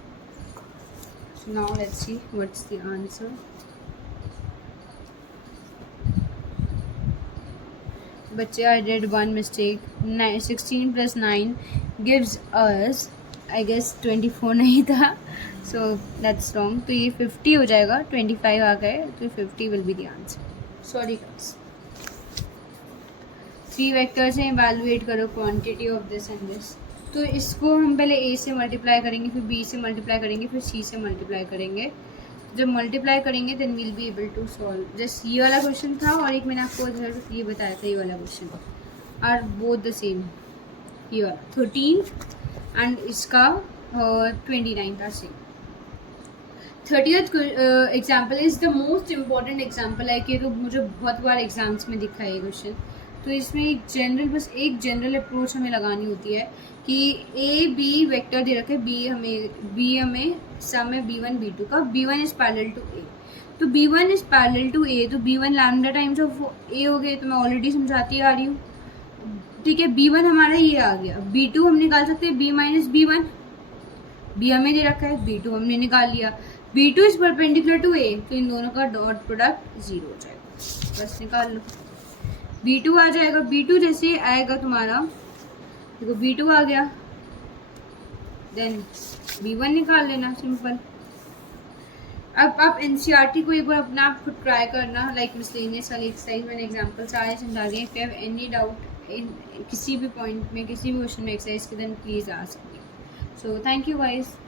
So now let's see what's the answer. बच्चे, I did one mistake. 16 plus 9 gives us, I guess 24 नहीं था, so that's wrong. तो ये 50 हो जाएगा, 25 आ गए, तो 50 will be the answer. Sorry guys. 3 vectors हैं, evaluate करो quantity of this and this. तो इसको हम पहले ए से मल्टीप्लाई करेंगे, फिर बी से मल्टीप्लाई करेंगे, फिर सी से मल्टीप्लाई करेंगे। जब मल्टीप्लाई करेंगे then we'll be able to solve. Just ये वाला क्वेश्चन था और एक मैंने आपको ये बताया था, ये वाला question are both the same. ये वाला 13 एंड इसका 29 था same. 30th example is the most important example है कि तो मुझे बहुत बार एग्जाम्स में दिखा है ये क्वेश्चन। तो इसमें एक जनरल, बस एक जनरल अप्रोच हमें लगानी होती है कि ए बी वेक्टर दे रखे, बी हमें सम है b1 b2 का, b1 इज पैरेलल टू ए, तो b1 इज पैरेलल टू ए, तो b1 लैम्डा टाइम्स ऑफ ए हो गए, तो मैं ऑलरेडी समझाती आ रही हूँ। ठीक है, B1 हमारा ये आ गया, B2 हम निकाल सकते हैं, B माइनस B1, B हमें दे रखा है, B2 हमने निकाल लिया, B2 is perpendicular to A, तो इन दोनों का डॉट प्रोडक्ट 0 हो जाएगा, बस निकाल लो। B2 आ जाएगा, B2 जैसे आएगा तुम्हारा, देखो B2 आ गया, देन B1 निकाल लेना, सिंपल। अब आप एनसीईआरटी को एक बार अपना आप खुद ट्राई करना, लाइक मिसलेनियस वाली एक्सरसाइज मैंने एग्जांपल सारे समझा दिए। If you have any doubt in किसी भी पॉइंट में, किसी भी क्वेश्चन में एक्सरसाइज के, then please ask me. So thank you guys.